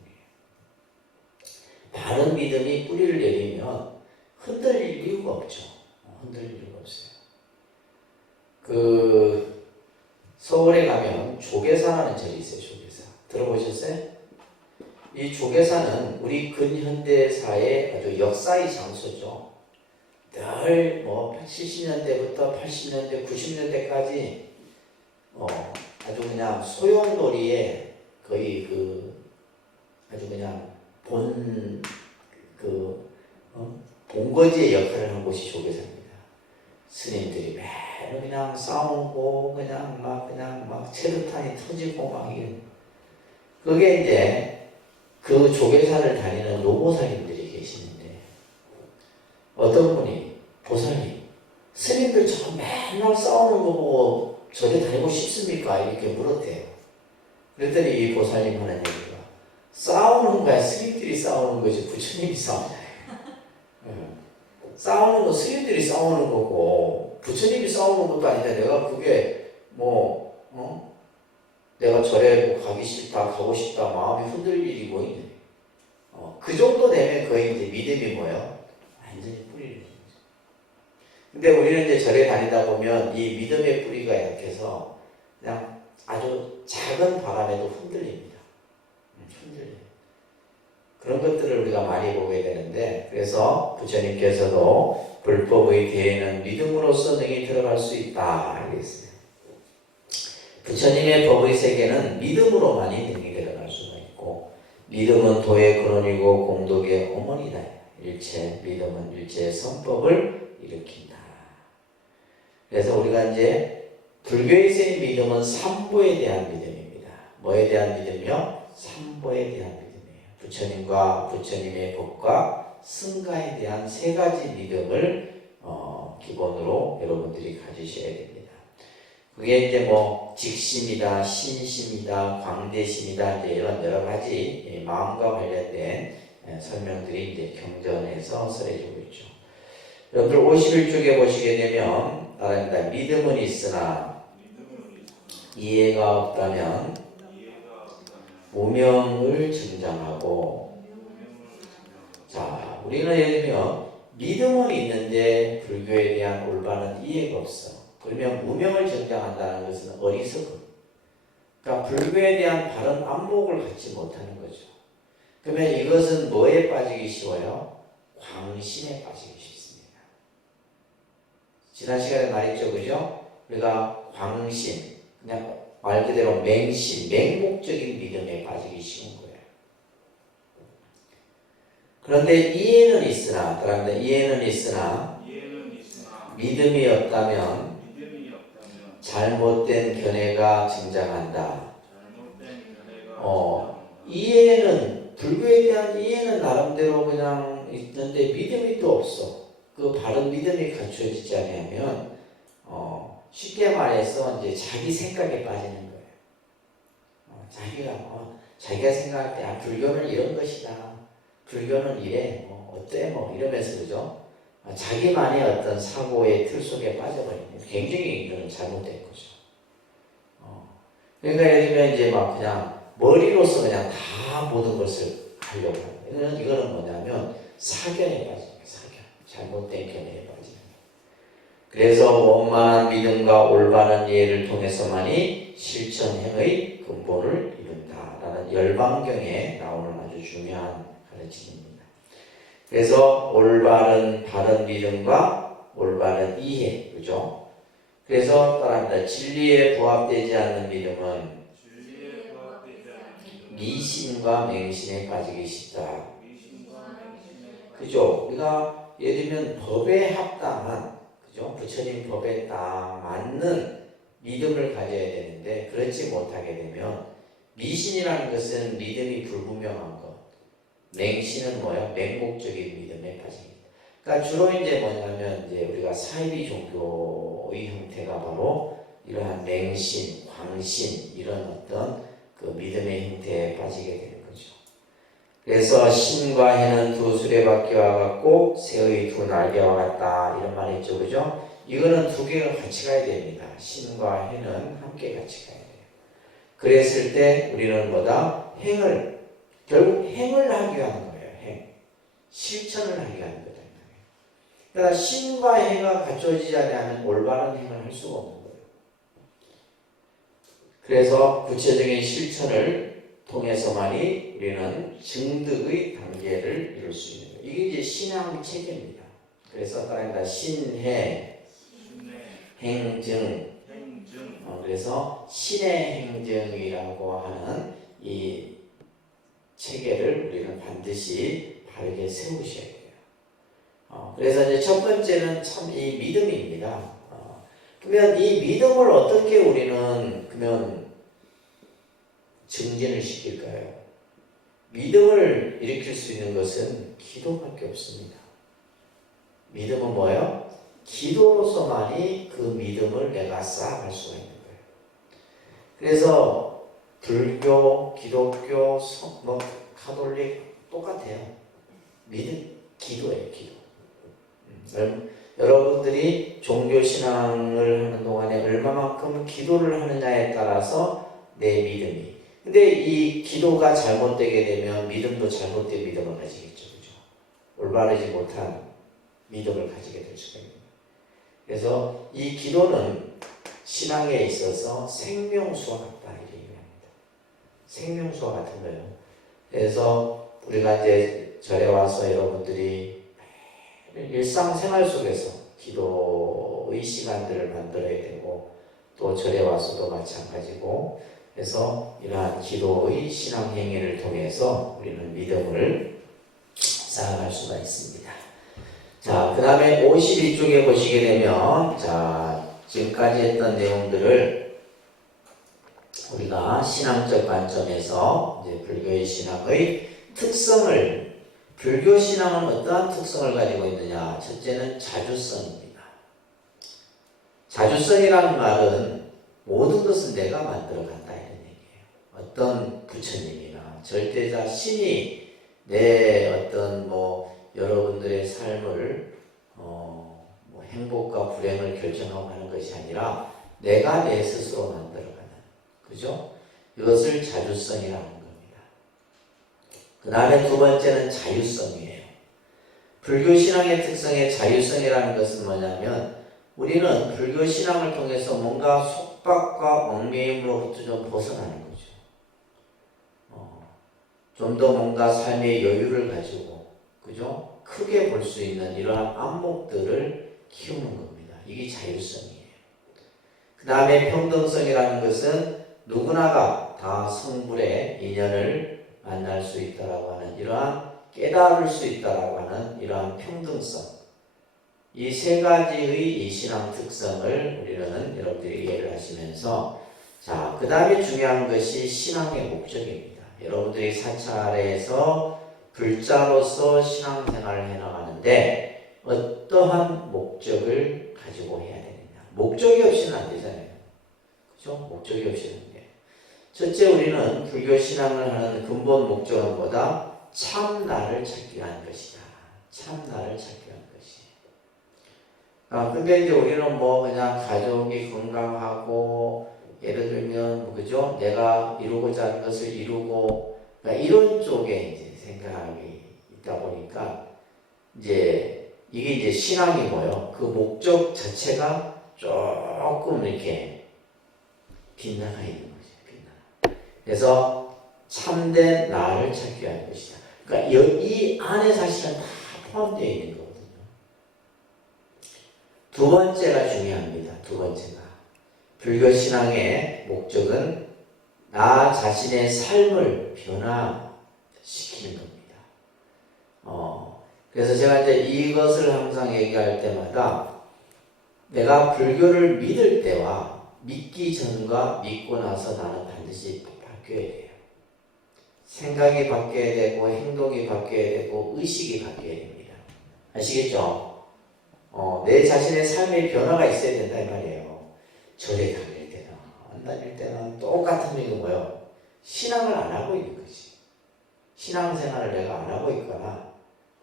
바른 믿음이 뿌리를 내리면 흔들릴 이유가 없죠. 흔들릴 이유가 없어요. 서울에 가면 조계사라는 절이 있어요. 조계사. 들어보셨어요? 이 조계사는 우리 근현대사의 아주 역사의 장소죠. 늘 70년대부터 80년대, 90년대까지 아주 그냥 소용돌이에 거의 아주 그냥 본거지의 역할을 한 곳이 조계사입니다. 스님들이 매일 그냥 싸우고 그냥 막 체류탄이 터지고 막 이런. 그게 이제 그 조계사를 다니는 노보살님들이 계시는데 어떤 분이 보살님 스님들 저 맨날 싸우는 거 보고 저리 다니고 싶습니까? 이렇게 물었대요. 그랬더니 이 보살님 하는 얘기가 싸우는 거야 스님들이 싸우는 거지 부처님이 싸우냐. 싸우는 거 스님들이 싸우는 거고 부처님이 싸우는 것도 아닌데 내가 그게 내가 절에 가기 싫다 가고 싶다 마음이 흔들 일이 뭐 있네. 그 정도 되면 거의 이제 믿음이 뭐예요? 완전히 뿌리를 내는 거죠. 근데 우리는 이제 절에 다니다 보면 이 믿음의 뿌리가 약해서 그냥 아주 작은 바람에도 흔들립니다. 흔들려요. 그런 것들을 우리가 많이 보게 되는데 그래서 부처님께서도 불법의 대에는 믿음으로써 능히 들어갈 수 있다 알겠어요. 부처님의 법의 세계는 믿음으로만이 능히 들어갈 수가 있고 믿음은 도의 근원이고 공덕의 어머니다. 믿음은 일체의 성법을 일으킨다. 그래서 우리가 이제 불교에서의 믿음은 삼보에 대한 믿음입니다. 뭐에 대한 믿음이요? 삼보에 대한 믿음이에요. 부처님과 부처님의 법과 승가에 대한 세 가지 믿음을 기본으로 여러분들이 가지셔야 됩니다. 그게 이제 뭐 직심이다, 신심이다, 광대심이다 이제 이런 여러 가지 마음과 관련된 설명들이 이제 경전에서 써주고 있죠. 여러분들 51쪽에 보시게 되면 따라합니다. 믿음은 있으나 이해가 없다면 무명을 증장하고. 자, 우리는 예를 들면 믿음은 있는데 불교에 대한 올바른 이해가 없어. 그러면 무명을 증장한다는 것은 어리석음. 그러니까 불교에 대한 바른 안목을 갖지 못하는 거죠. 그러면 이것은 뭐에 빠지기 쉬워요? 광신에 빠지기 쉽습니다. 지난 시간에 말했죠, 그죠? 우리가 광신, 그냥 말 그대로 맹신, 맹목적인 믿음에 빠지기 쉬운 거예요. 그런데 이해는 있으나, 그런데 이해는 있으나 믿음이 없다면 잘못된 견해가 증장한다. 이해는 불교에 대한 이해는 나름대로 그냥 있는데 믿음이 또 없어. 그 바른 믿음이 갖춰지지 않으면 쉽게 말해서 이제 자기 생각에 빠지는 거예요. 자기가 생각할 때 불교는 이런 것이다. 불교는 이래. 어때? 이러면서 그죠? 자기만의 어떤 사고의 틀 속에 빠져버리는 굉장히 이거는 잘못된 거죠. 그러니까 예를 들면 이제 막 그냥 머리로서 그냥 다 모든 것을 하려고 하는 거예요. 이거는 뭐냐면 사견에 빠지는 거예요. 사견. 잘못된 견해에 빠지는 거예요. 그래서 원만한 믿음과 올바른 이해를 통해서만이 실천행의 근본을 이룬다라는 열방경에 나오는 아주 중요한 가르침입니다. 그래서 올바른 바른 믿음과 올바른 이해, 그죠? 그래서 따라합니다. 진리에 부합되지 않는 믿음은 미신과 맹신에 빠지기 쉽다. 그죠? 우리가 예를 들면 법에 합당한, 그죠? 부처님 법에 딱 맞는 믿음을 가져야 되는데 그렇지 못하게 되면 미신이라는 것은 믿음이 불분명한 것, 맹신은 뭐야? 맹목적인 믿음에 빠집니다. 그러니까 주로 이제 뭐냐면 이제 우리가 사이비 종교의 형태가 바로 이러한 맹신, 광신 이런 어떤 그 믿음의 형태에 빠지게 되는 거죠. 그래서 신과 해는 두 수레바퀴와 같고 새의 두 날개와 같다 이런 말이 있죠, 그죠? 이거는 두 개가 같이 가야 됩니다. 신과 해는 함께 같이 가야 돼요. 그랬을 때 우리는 뭐다? 결국 행을 하기 위한 거예요. 실천을 하기 위한 거다. 그러니까 신과 해가 갖춰지지 않으면 올바른 행을 할 수가 없는 거예요. 그래서 구체적인 실천을 통해서만이 우리는 증득의 단계를 이룰 수 있는 거예요. 이게 이제 신앙 체계입니다. 그래서 따라합니다. 신해, 행증. 그래서 신의 행증이라고 하는 이 체계를 우리는 반드시 바르게 세우셔야 돼요. 그래서 이제 첫 번째는 참 이 믿음입니다. 그러면 이 믿음을 어떻게 우리는 그러면 증진을 시킬까요? 믿음을 일으킬 수 있는 것은 기도밖에 없습니다. 믿음은 뭐예요? 기도로서만이 그 믿음을 내가 쌓아갈 수가 있는 거예요. 그래서 불교, 기독교, 가톨릭 똑같아요. 믿음, 기도예요, 기도. 여러분들이 종교신앙을 하는 동안에 얼마만큼 기도를 하느냐에 따라서 내 믿음이. 근데 이 기도가 잘못되게 되면 믿음도 잘못된 믿음을 가지겠죠. 그죠? 올바르지 못한 믿음을 가지게 될 수가 있습니다. 그래서 이 기도는 신앙에 있어서 생명수와 같다 이렇게 얘기합니다. 생명수와 같은 거예요. 그래서 우리가 이제 절에 와서 여러분들이 일상생활 속에서 기도의 시간들을 만들어야 되고 또 절에 와서도 마찬가지고 그래서 이러한 기도의 신앙 행위를 통해서 우리는 믿음을 쌓아갈 수가 있습니다. 자, 그 다음에 52쪽에 보시게 되면 자, 지금까지 했던 내용들을 우리가 신앙적 관점에서 이제 불교의 신앙의 특성을 불교 신앙은 어떠한 특성을 가지고 있느냐? 첫째는 자주성입니다. 자주성이라는 말은 모든 것은 내가 만들어간다 이런 얘기예요. 어떤 부처님이나 절대자 신이 내 어떤 여러분들의 삶을 행복과 불행을 결정하고 하는 것이 아니라 내가 내 스스로 만들어가는 그죠? 이것을 자주성이라는 겁니다. 그 다음에 두 번째는 자유성이에요. 불교 신앙의 특성의 자유성이라는 것은 뭐냐면 우리는 불교 신앙을 통해서 뭔가 속박과 얽매임으로부터 좀 벗어나는 거죠. 좀 더 뭔가 삶의 여유를 가지고 그죠? 크게 볼 수 있는 이러한 안목들을 키우는 겁니다. 이게 자유성이에요. 그 다음에 평등성이라는 것은 누구나가 다 성불의 인연을 만날 수 있다라고 하는 이러한 깨달을 수 있다라고 하는 이러한 평등성. 이 세 가지의 이 신앙 특성을 우리는 여러분들이 이해를 하시면서 자, 그 다음에 중요한 것이 신앙의 목적입니다. 여러분들이 사찰에서 불자로서 신앙생활을 해나가는데 어떠한 목적을 가지고 해야 되느냐. 목적이 없이는 안 되잖아요. 그죠? 목적이 없이는 안 돼요. 첫째 우리는 불교 신앙을 하는 근본 목적은 뭐다? 참 나를 찾기 위한 것이다. 참 나를 찾기 위한 것이. 근데 이제 우리는 그냥 가족이 건강하고 예를 들면 그죠? 내가 이루고자 하는 것을 이루고 그러니까 이런 쪽에 이제 생각이 있다 보니까 이제 이게 이제 신앙이 그 목적 자체가 조금 이렇게 빗나가 있는 거죠. 빗나가. 그래서 참된 나를 찾기 위한 것이다. 그러니까 이 안에 사실은 다 포함되어 있는 거거든요. 두 번째가 중요합니다. 두 번째가 불교 신앙의 목적은 나 자신의 삶을 변화시키는 겁니다. 그래서 제가 이제 이것을 항상 얘기할 때마다 내가 불교를 믿을 때와 믿기 전과 믿고 나서 나는 반드시 바뀌어야 돼요. 생각이 바뀌어야 되고 행동이 바뀌어야 되고 의식이 바뀌어야 됩니다. 아시겠죠? 내 자신의 삶의 변화가 있어야 된다 이 말이에요. 절에 다닐 때나 안 다닐 때는 똑같은 얘기는 뭐예요? 신앙을 안 하고 있는 거지. 신앙생활을 내가 안 하고 있거나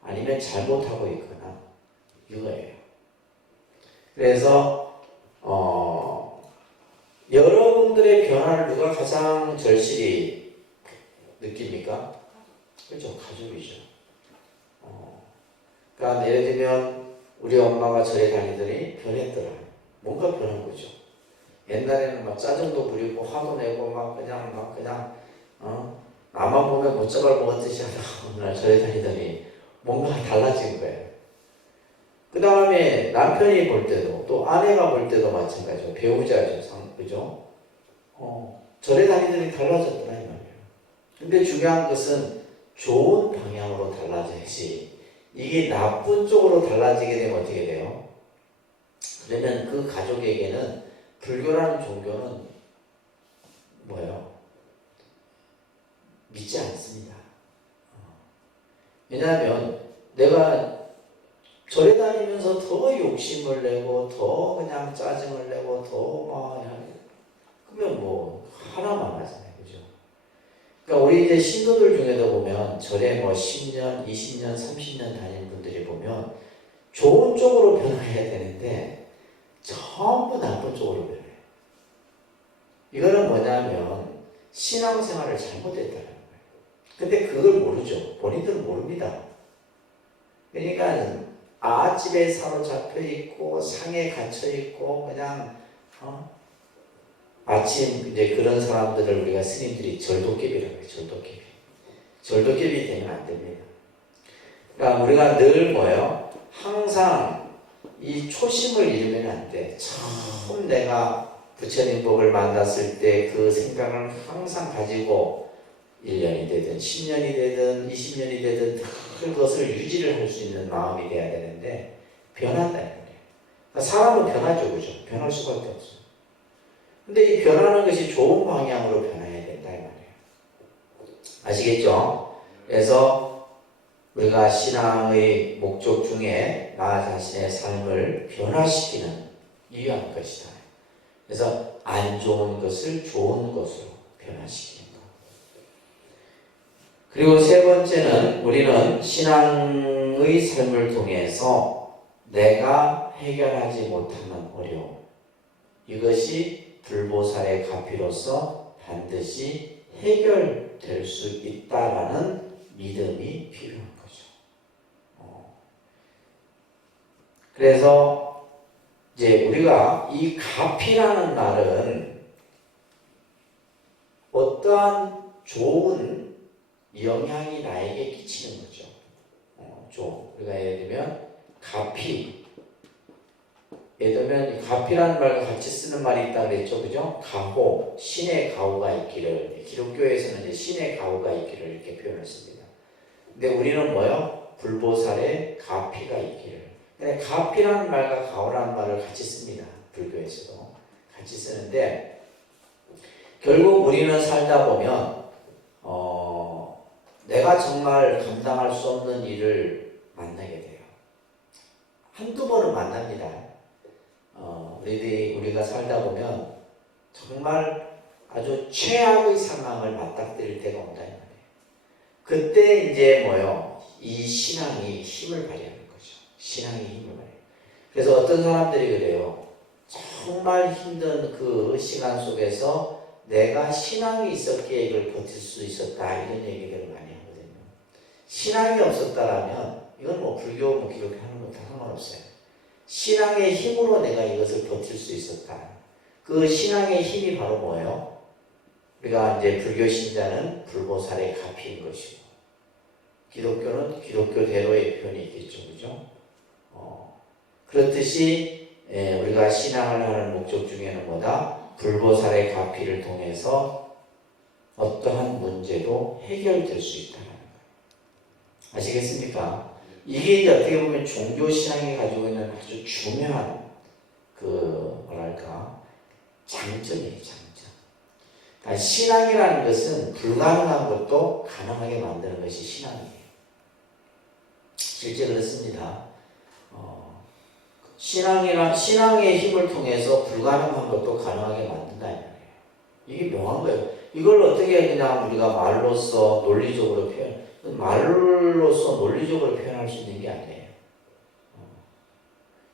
아니면 잘못하고 있거나 이거예요. 그래서 여러분들의 변화를 누가 가장 절실히 느낍니까? 그렇죠. 가족이죠. 그러니까 예를 들면 우리 엄마가 절에 다니더니 변했더라. 뭔가 변한 거죠. 옛날에는 막 짜증도 부리고 화도 내고 그냥 나만 보면 못 잡아먹었듯이 하다가 어느 날 절에 다니더니 뭔가 달라진 거예요. 그 다음에 남편이 볼 때도 또 아내가 볼 때도 마찬가지죠. 배우자죠. 그죠? 절에 다니더니 달라졌더라 이 말이에요. 근데 중요한 것은 좋은 방향으로 달라져야지. 이게 나쁜 쪽으로 달라지게 되면 어떻게 돼요? 그러면 그 가족에게는 불교라는 종교는 뭐예요? 믿지 않습니다. 왜냐하면 내가 절에 다니면서 더 욕심을 내고 더 그냥 짜증을 내고 더 그러면 뭐 하나만 하잖아요. 그죠? 그러니까 우리 이제 신도들 중에도 보면 절에 뭐 10년, 20년, 30년 다니는 분들이 보면 좋은 쪽으로 변화해야 되는데 전부 나쁜 쪽으로 변해요. 이거는 뭐냐면 신앙생활을 잘못했다는 거예요. 근데 그걸 모르죠. 본인들은 모릅니다. 그러니까 아집에 사로잡혀 있고 상에 갇혀 있고 그냥 마침 이제 그런 사람들을 우리가 스님들이 절도깨비라고 해요. 절도깨비. 절도깨비 되면 안 됩니다. 그러니까 우리가 늘 뭐예요? 항상 이 초심을 잃으면 안 돼. 처음 내가 부처님 법을 만났을 때 그 생각을 항상 가지고 1년이 되든 10년이 되든 20년이 되든 그것을 유지를 할 수 있는 마음이 돼야 되는데 변한다는 거예요. 그러니까 사람은 변하죠. 그죠? 변할 수밖에 없어요. 근데 이 변하는 것이 좋은 방향으로 변해야 된다 이 말이에요. 아시겠죠? 그래서 우리가 신앙의 목적 중에 나 자신의 삶을 변화시키는 유효한 것이다. 그래서 안 좋은 것을 좋은 것으로 변화시키는 것. 그리고 세 번째는 우리는 신앙의 삶을 통해서 내가 해결하지 못하는 어려움, 이것이 불보살의 가피로서 반드시 해결될 수 있다라는 믿음이 필요한 거죠. 그래서 이제 우리가 이 가피라는 말은 어떠한 좋은 영향이 나에게 끼치는 거죠. 우리가 예를 들면 가피, 예를 들면 가피라는 말과 같이 쓰는 말이 있다고 그랬죠, 그죠? 가호, 신의 가호가 있기를. 기독교에서는 이제 신의 가호가 있기를 이렇게 표현했습니다. 근데 우리는 뭐요? 불보살의 가피가 있기를. 근데 가피라는 말과 가호라는 말을 같이 씁니다. 불교에서도 같이 쓰는데 결국 우리는 살다 보면 내가 정말 감당할 수 없는 일을 만나게 돼요. 한두 번은 만납니다. 우리가 살다 보면 정말 아주 최악의 상황을 맞닥뜨릴 때가 온다 이 말이에요. 그때 이제 뭐요? 이 신앙이 힘을 발휘하는 거죠. 신앙이 힘을 발휘해요. 그래서 어떤 사람들이 그래요. 정말 힘든 그 시간 속에서 내가 신앙이 있었기에 이걸 버틸 수 있었다 이런 얘기를 많이 하거든요. 신앙이 없었다라면 이건 뭐 불교, 뭐 기독교 하는 거 다 상관없어요. 신앙의 힘으로 내가 이것을 버틸 수 있었다. 그 신앙의 힘이 바로 뭐예요? 우리가 이제 불교 신자는 불보살의 가피인 것이고, 기독교는 기독교대로의 표현이 있겠죠, 그죠? 그렇듯이 우리가 신앙을 하는 목적 중에는 뭐다? 불보살의 가피를 통해서 어떠한 문제도 해결될 수 있다는 거예요. 아시겠습니까? 이게 이제 어떻게 보면 종교신앙이 가지고 있는 아주 중요한 장점이에요, 장점. 그러니까 신앙이라는 것은 불가능한 것도 가능하게 만드는 것이 신앙이에요. 실제 그렇습니다. 신앙의 힘을 통해서 불가능한 것도 가능하게 만든다 이 말이에요. 이게 묘한 거예요. 이걸 어떻게 그냥 우리가 말로써 논리적으로 표현할 수 있는 게 아니에요.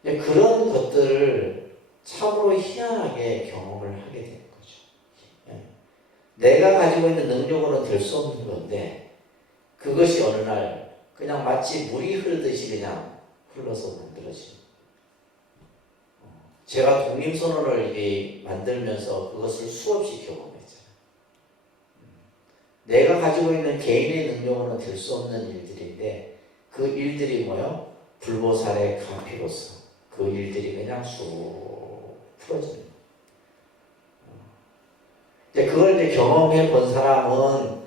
그런 것들을 참으로 희한하게 경험을 하게 되는 거죠. 내가 가지고 있는 능력으로는 될 수 없는 건데 그것이 어느 날 그냥 마치 물이 흐르듯이 그냥 흘러서 만들어진. 제가 독립선언을 만들면서 그것을 수없이 경험했잖아요. 내가 가지고 있는 개인의 능력으로는 될 수 없는 일들인데 그 일들이 뭐요? 불보살의 가피로서 그 일들이 그냥 쑥 풀어지는 거예요. 그걸 경험해 본 사람은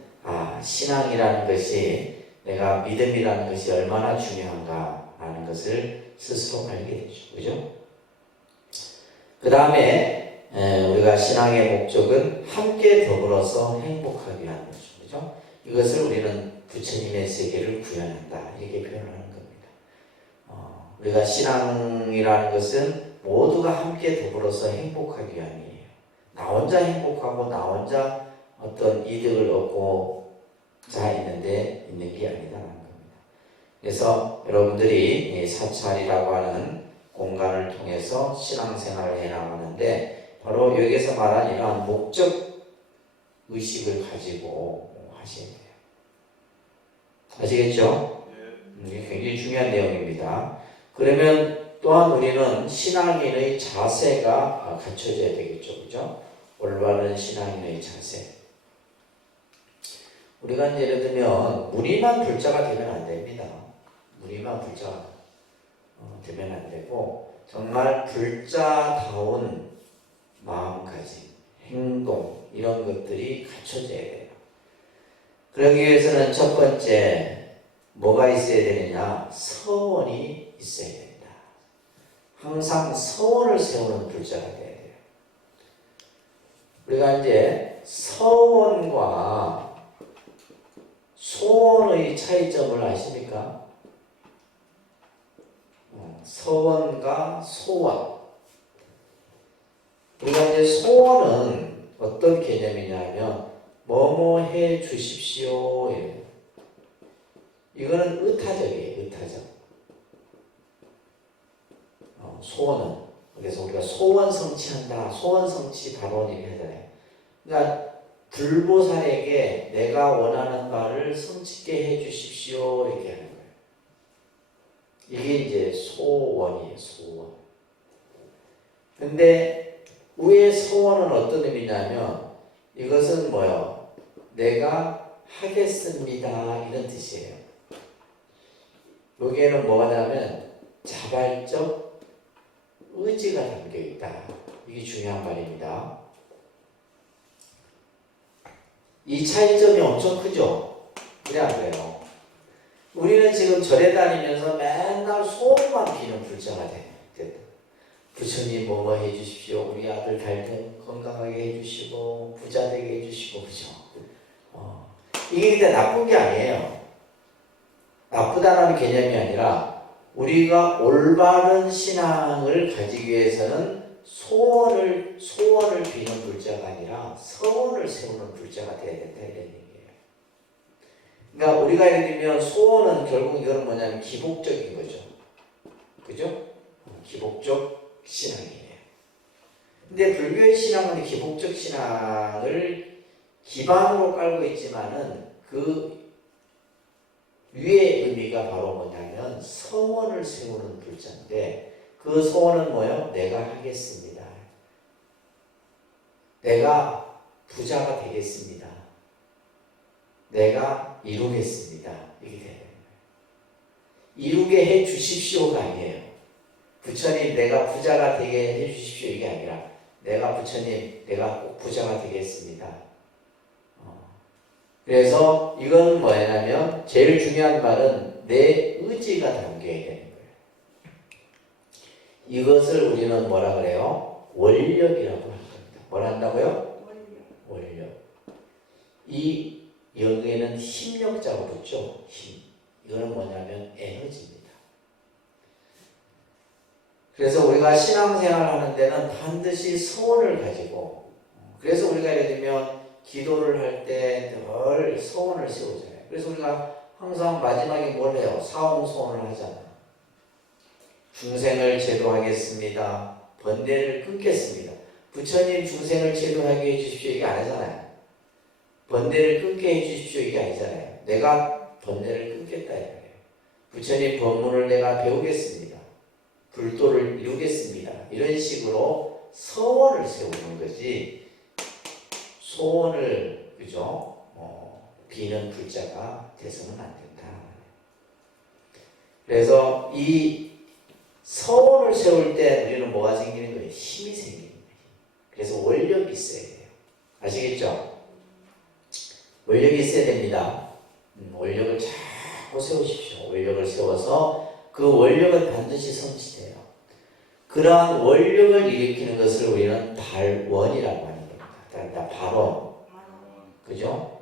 신앙이라는 것이 내가 믿음이라는 것이 얼마나 중요한가라는 것을 스스로 알게 되죠. 그죠? 그 다음에 우리가 신앙의 목적은 함께 더불어서 행복하게 하는 거죠. 그죠? 이것을 우리는 부처님의 세계를 구현한다. 이렇게 표현하는 겁니다. 우리가 신앙이라는 것은 모두가 함께 더불어서 행복하기 위함이에요. 나 혼자 행복하고 나 혼자 어떤 이득을 얻고자 있는 게 아니다라는 겁니다. 그래서 여러분들이 사찰이라고 하는 공간을 통해서 신앙생활을 해나가는데 바로 여기서 말한 이러한 목적 의식을 가지고 하셔야 돼요. 아시겠죠? 이게 굉장히 중요한 내용입니다. 그러면 또한 우리는 신앙인의 자세가 갖춰져야 되겠죠. 그죠? 올바른 신앙인의 자세. 우리가 이제 예를 들면 무리만 불자가 되면 안 됩니다. 무리만 불자가 되면 안 되고 정말 불자다운 마음가짐, 행동 이런 것들이 갖춰져야 돼요. 그러기 위해서는 첫 번째 뭐가 있어야 되느냐? 서원이 있어야 됩니다. 항상 서원을 세우는 불자가 돼야 돼요. 우리가 이제 서원과 소원의 차이점을 아십니까? 서원과 소원. 우리가 이제 소원은 어떤 개념이냐면 뭐뭐 해 주십시오. 이거는 의타적이에요. 의타적. 소원은. 그래서 우리가 소원 성취한다. 소원 성취 발언 이렇게 하잖아요. 그러니까 불보살에게 내가 원하는 바를 성취게 해 주십시오. 이렇게 하는 거예요. 이게 이제 소원이에요. 소원. 근데 우의 소원은 어떤 의미냐면 이것은 뭐요? 내가 하겠습니다. 이런 뜻이에요. 여기에는 뭐냐면 자발적 의지가 담겨 있다. 이게 중요한 말입니다. 이 차이점이 엄청 크죠? 그래 안 그래요? 우리는 지금 절에 다니면서 맨날 소원만 비는 불자가 됐다. 부처님 뭐뭐 해주십시오. 우리 아들 달들 건강하게 해주시고 부자 되게 해주시고 그죠? 이게 근데 나쁜 게 아니에요. 나쁘다는 개념이 아니라 우리가 올바른 신앙을 가지기 위해서는 소원을 비는 불자가 아니라 서원을 세우는 불자가 되어야 된다 이런 얘기예요. 그러니까 우리가 예를 들면 소원은 결국 이거는 뭐냐면 기복적인 거죠. 그죠? 기복적 신앙이에요. 근데 불교의 신앙은 기복적 신앙을 기반으로 깔고 있지만은 그 위의 의미가 바로 뭐냐면 서원을 세우는 불자인데 그 소원은 뭐예요? 내가 하겠습니다. 내가 부자가 되겠습니다. 내가 이루겠습니다. 이렇게 되는 거예요. 이루게 해 주십시오가 아니에요. 부처님 내가 부자가 되게 해 주십시오 이게 아니라 내가 부처님 내가 꼭 부자가 되겠습니다. 그래서 이건 뭐냐면 제일 중요한 말은 내 의지가 담겨야 되는 거예요. 이것을 우리는 뭐라 그래요? 원력이라고 하는 겁니다. 뭘 한다고요? 원력. 이 여기에는 힘력자가 붙죠. 힘. 이거는 뭐냐면 에너지입니다. 그래서 우리가 신앙생활 하는 데는 반드시 소원을 가지고 그래서 우리가 예를 들면 기도를 할 때 늘 소원을 세우잖아요. 그래서 우리가 항상 마지막에 뭘 해요? 사홍소원을 하잖아요. 중생을 제도하겠습니다. 번뇌를 끊겠습니다. 부처님 중생을 제도하게 해주십시오 이게 안 하잖아요. 번뇌를 끊게 해주십시오 이게 아니잖아요. 내가 번뇌를 끊겠다 이거예요. 부처님 법문을 내가 배우겠습니다. 불도를 이루겠습니다. 이런 식으로 서원을 세우는 거지 소원을 그죠? 비는 불자가 돼서는 안 된다. 그래서 이 서원을 세울 때 우리는 뭐가 생기는 거예요? 힘이 생기는 거예요. 그래서 원력이 있어야 돼요. 아시겠죠? 원력이 있어야 됩니다. 원력을 자꾸 세우십시오. 원력을 세워서 그 원력은 반드시 성취돼요. 그러한 원력을 일으키는 것을 우리는 발원이라고 하는 겁니다. 그러니까 발원, 그죠?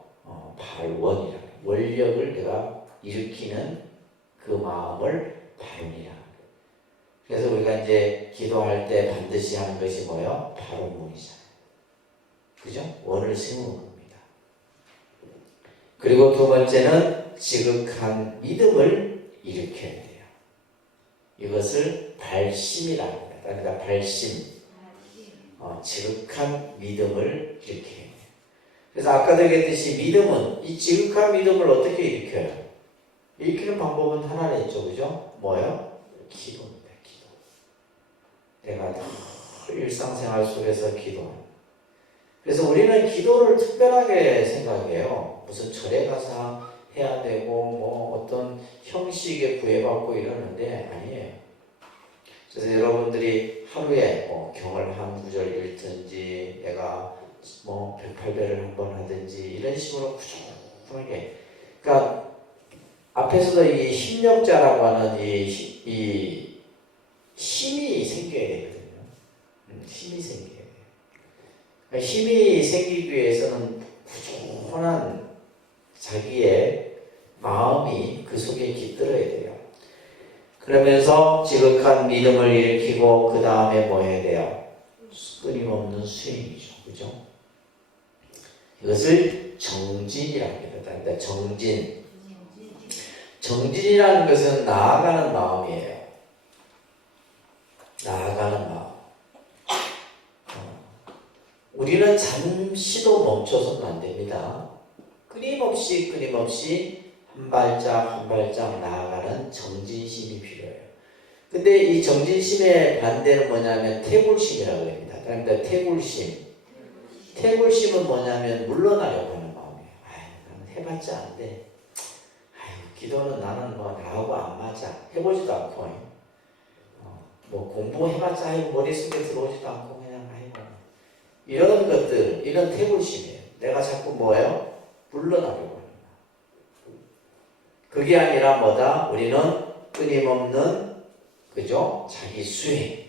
발원이라고. 원력을 내가 일으키는 그 마음을 발원이라고. 그래서 우리가 이제 기도할 때 반드시 하는 것이 뭐예요? 발원문이잖아요. 그죠? 원을 세우는 겁니다. 그리고 두 번째는 지극한 믿음을 일으켜야 돼요. 이것을 발심이라고 합니다. 그러니까 발심, 지극한 믿음을 일으켜야 돼요. 그래서 아까도 얘기했듯이 믿음은, 이 지극한 믿음을 어떻게 일으켜요? 일으키는 방법은 하나는 있죠. 그죠? 뭐예요? 기도입니다. 기도. 내가 늘 일상생활 속에서 기도하는. 그래서 우리는 기도를 특별하게 생각해요. 무슨 절에 가서 해야 되고 뭐 어떤 형식에 구애받고 이러는데 아니에요. 그래서 여러분들이 하루에 뭐 경을 한 구절 읽든지 내가 뭐 108배를 한번 하든지 이런 식으로 꾸준하게, 그러니까 앞에서도 이 힘력자라고 하는 이 힘이 생겨야 되거든요. 힘이 생겨야 돼요. 그러니까 힘이 생기기 위해서는 꾸준한 자기의 마음이 그 속에 깃들어야 돼요. 그러면서 지극한 믿음을 일으키고 그 다음에 뭐 해야 돼요? 끊임없는 수행이죠. 그죠? 이것을 정진이라고 합니다. 그러니까 정진. 정진이라는 것은 나아가는 마음이에요. 나아가는 마음. 우리는 잠시도 멈춰서는 안 됩니다. 끊임없이 한 발짝 한 발짝 나아가는 정진심이 필요해요. 근데 이 정진심의 반대는 뭐냐면 태굴심이라고 합니다. 그러니까 태굴심. 태굴심은 뭐냐면 물러나려고 하는 마음이에요. 나는 해봤자 안 돼. 기도는 나는 뭐 나하고 안 맞아. 해보지도 않고, 뭐 공부해봤자 머릿속에 들어오지도 않고 그냥 이런 것들, 이런 태굴심이에요. 내가 자꾸 뭐예요? 물러나려고 합니다. 그게 아니라 뭐다? 우리는 끊임없는, 그죠? 자기 수행,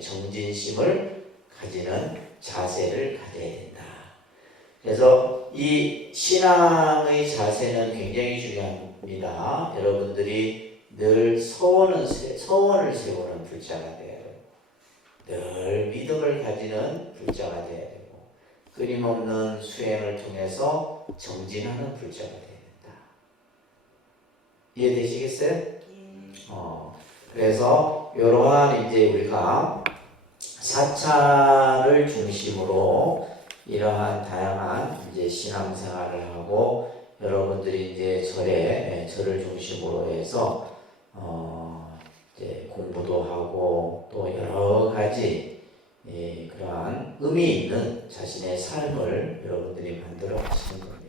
정진심을 가지는 자세를 가져야 된다. 그래서 이 신앙의 자세는 굉장히 중요합니다. 여러분들이 늘 서원을 세우는 불자가 돼야 돼요. 늘 믿음을 가지는 불자가 돼야 되고 끊임없는 수행을 통해서 정진하는 불자가 돼야 된다. 이해되시겠어요? 그래서 이러한 이제 우리가 사찰을 중심으로 이러한 다양한 이제 신앙생활을 하고 여러분들이 이제 절을 중심으로 해서 이제 공부도 하고 또 여러 가지 그러한 의미 있는 자신의 삶을 여러분들이 만들어 가시는 겁니다.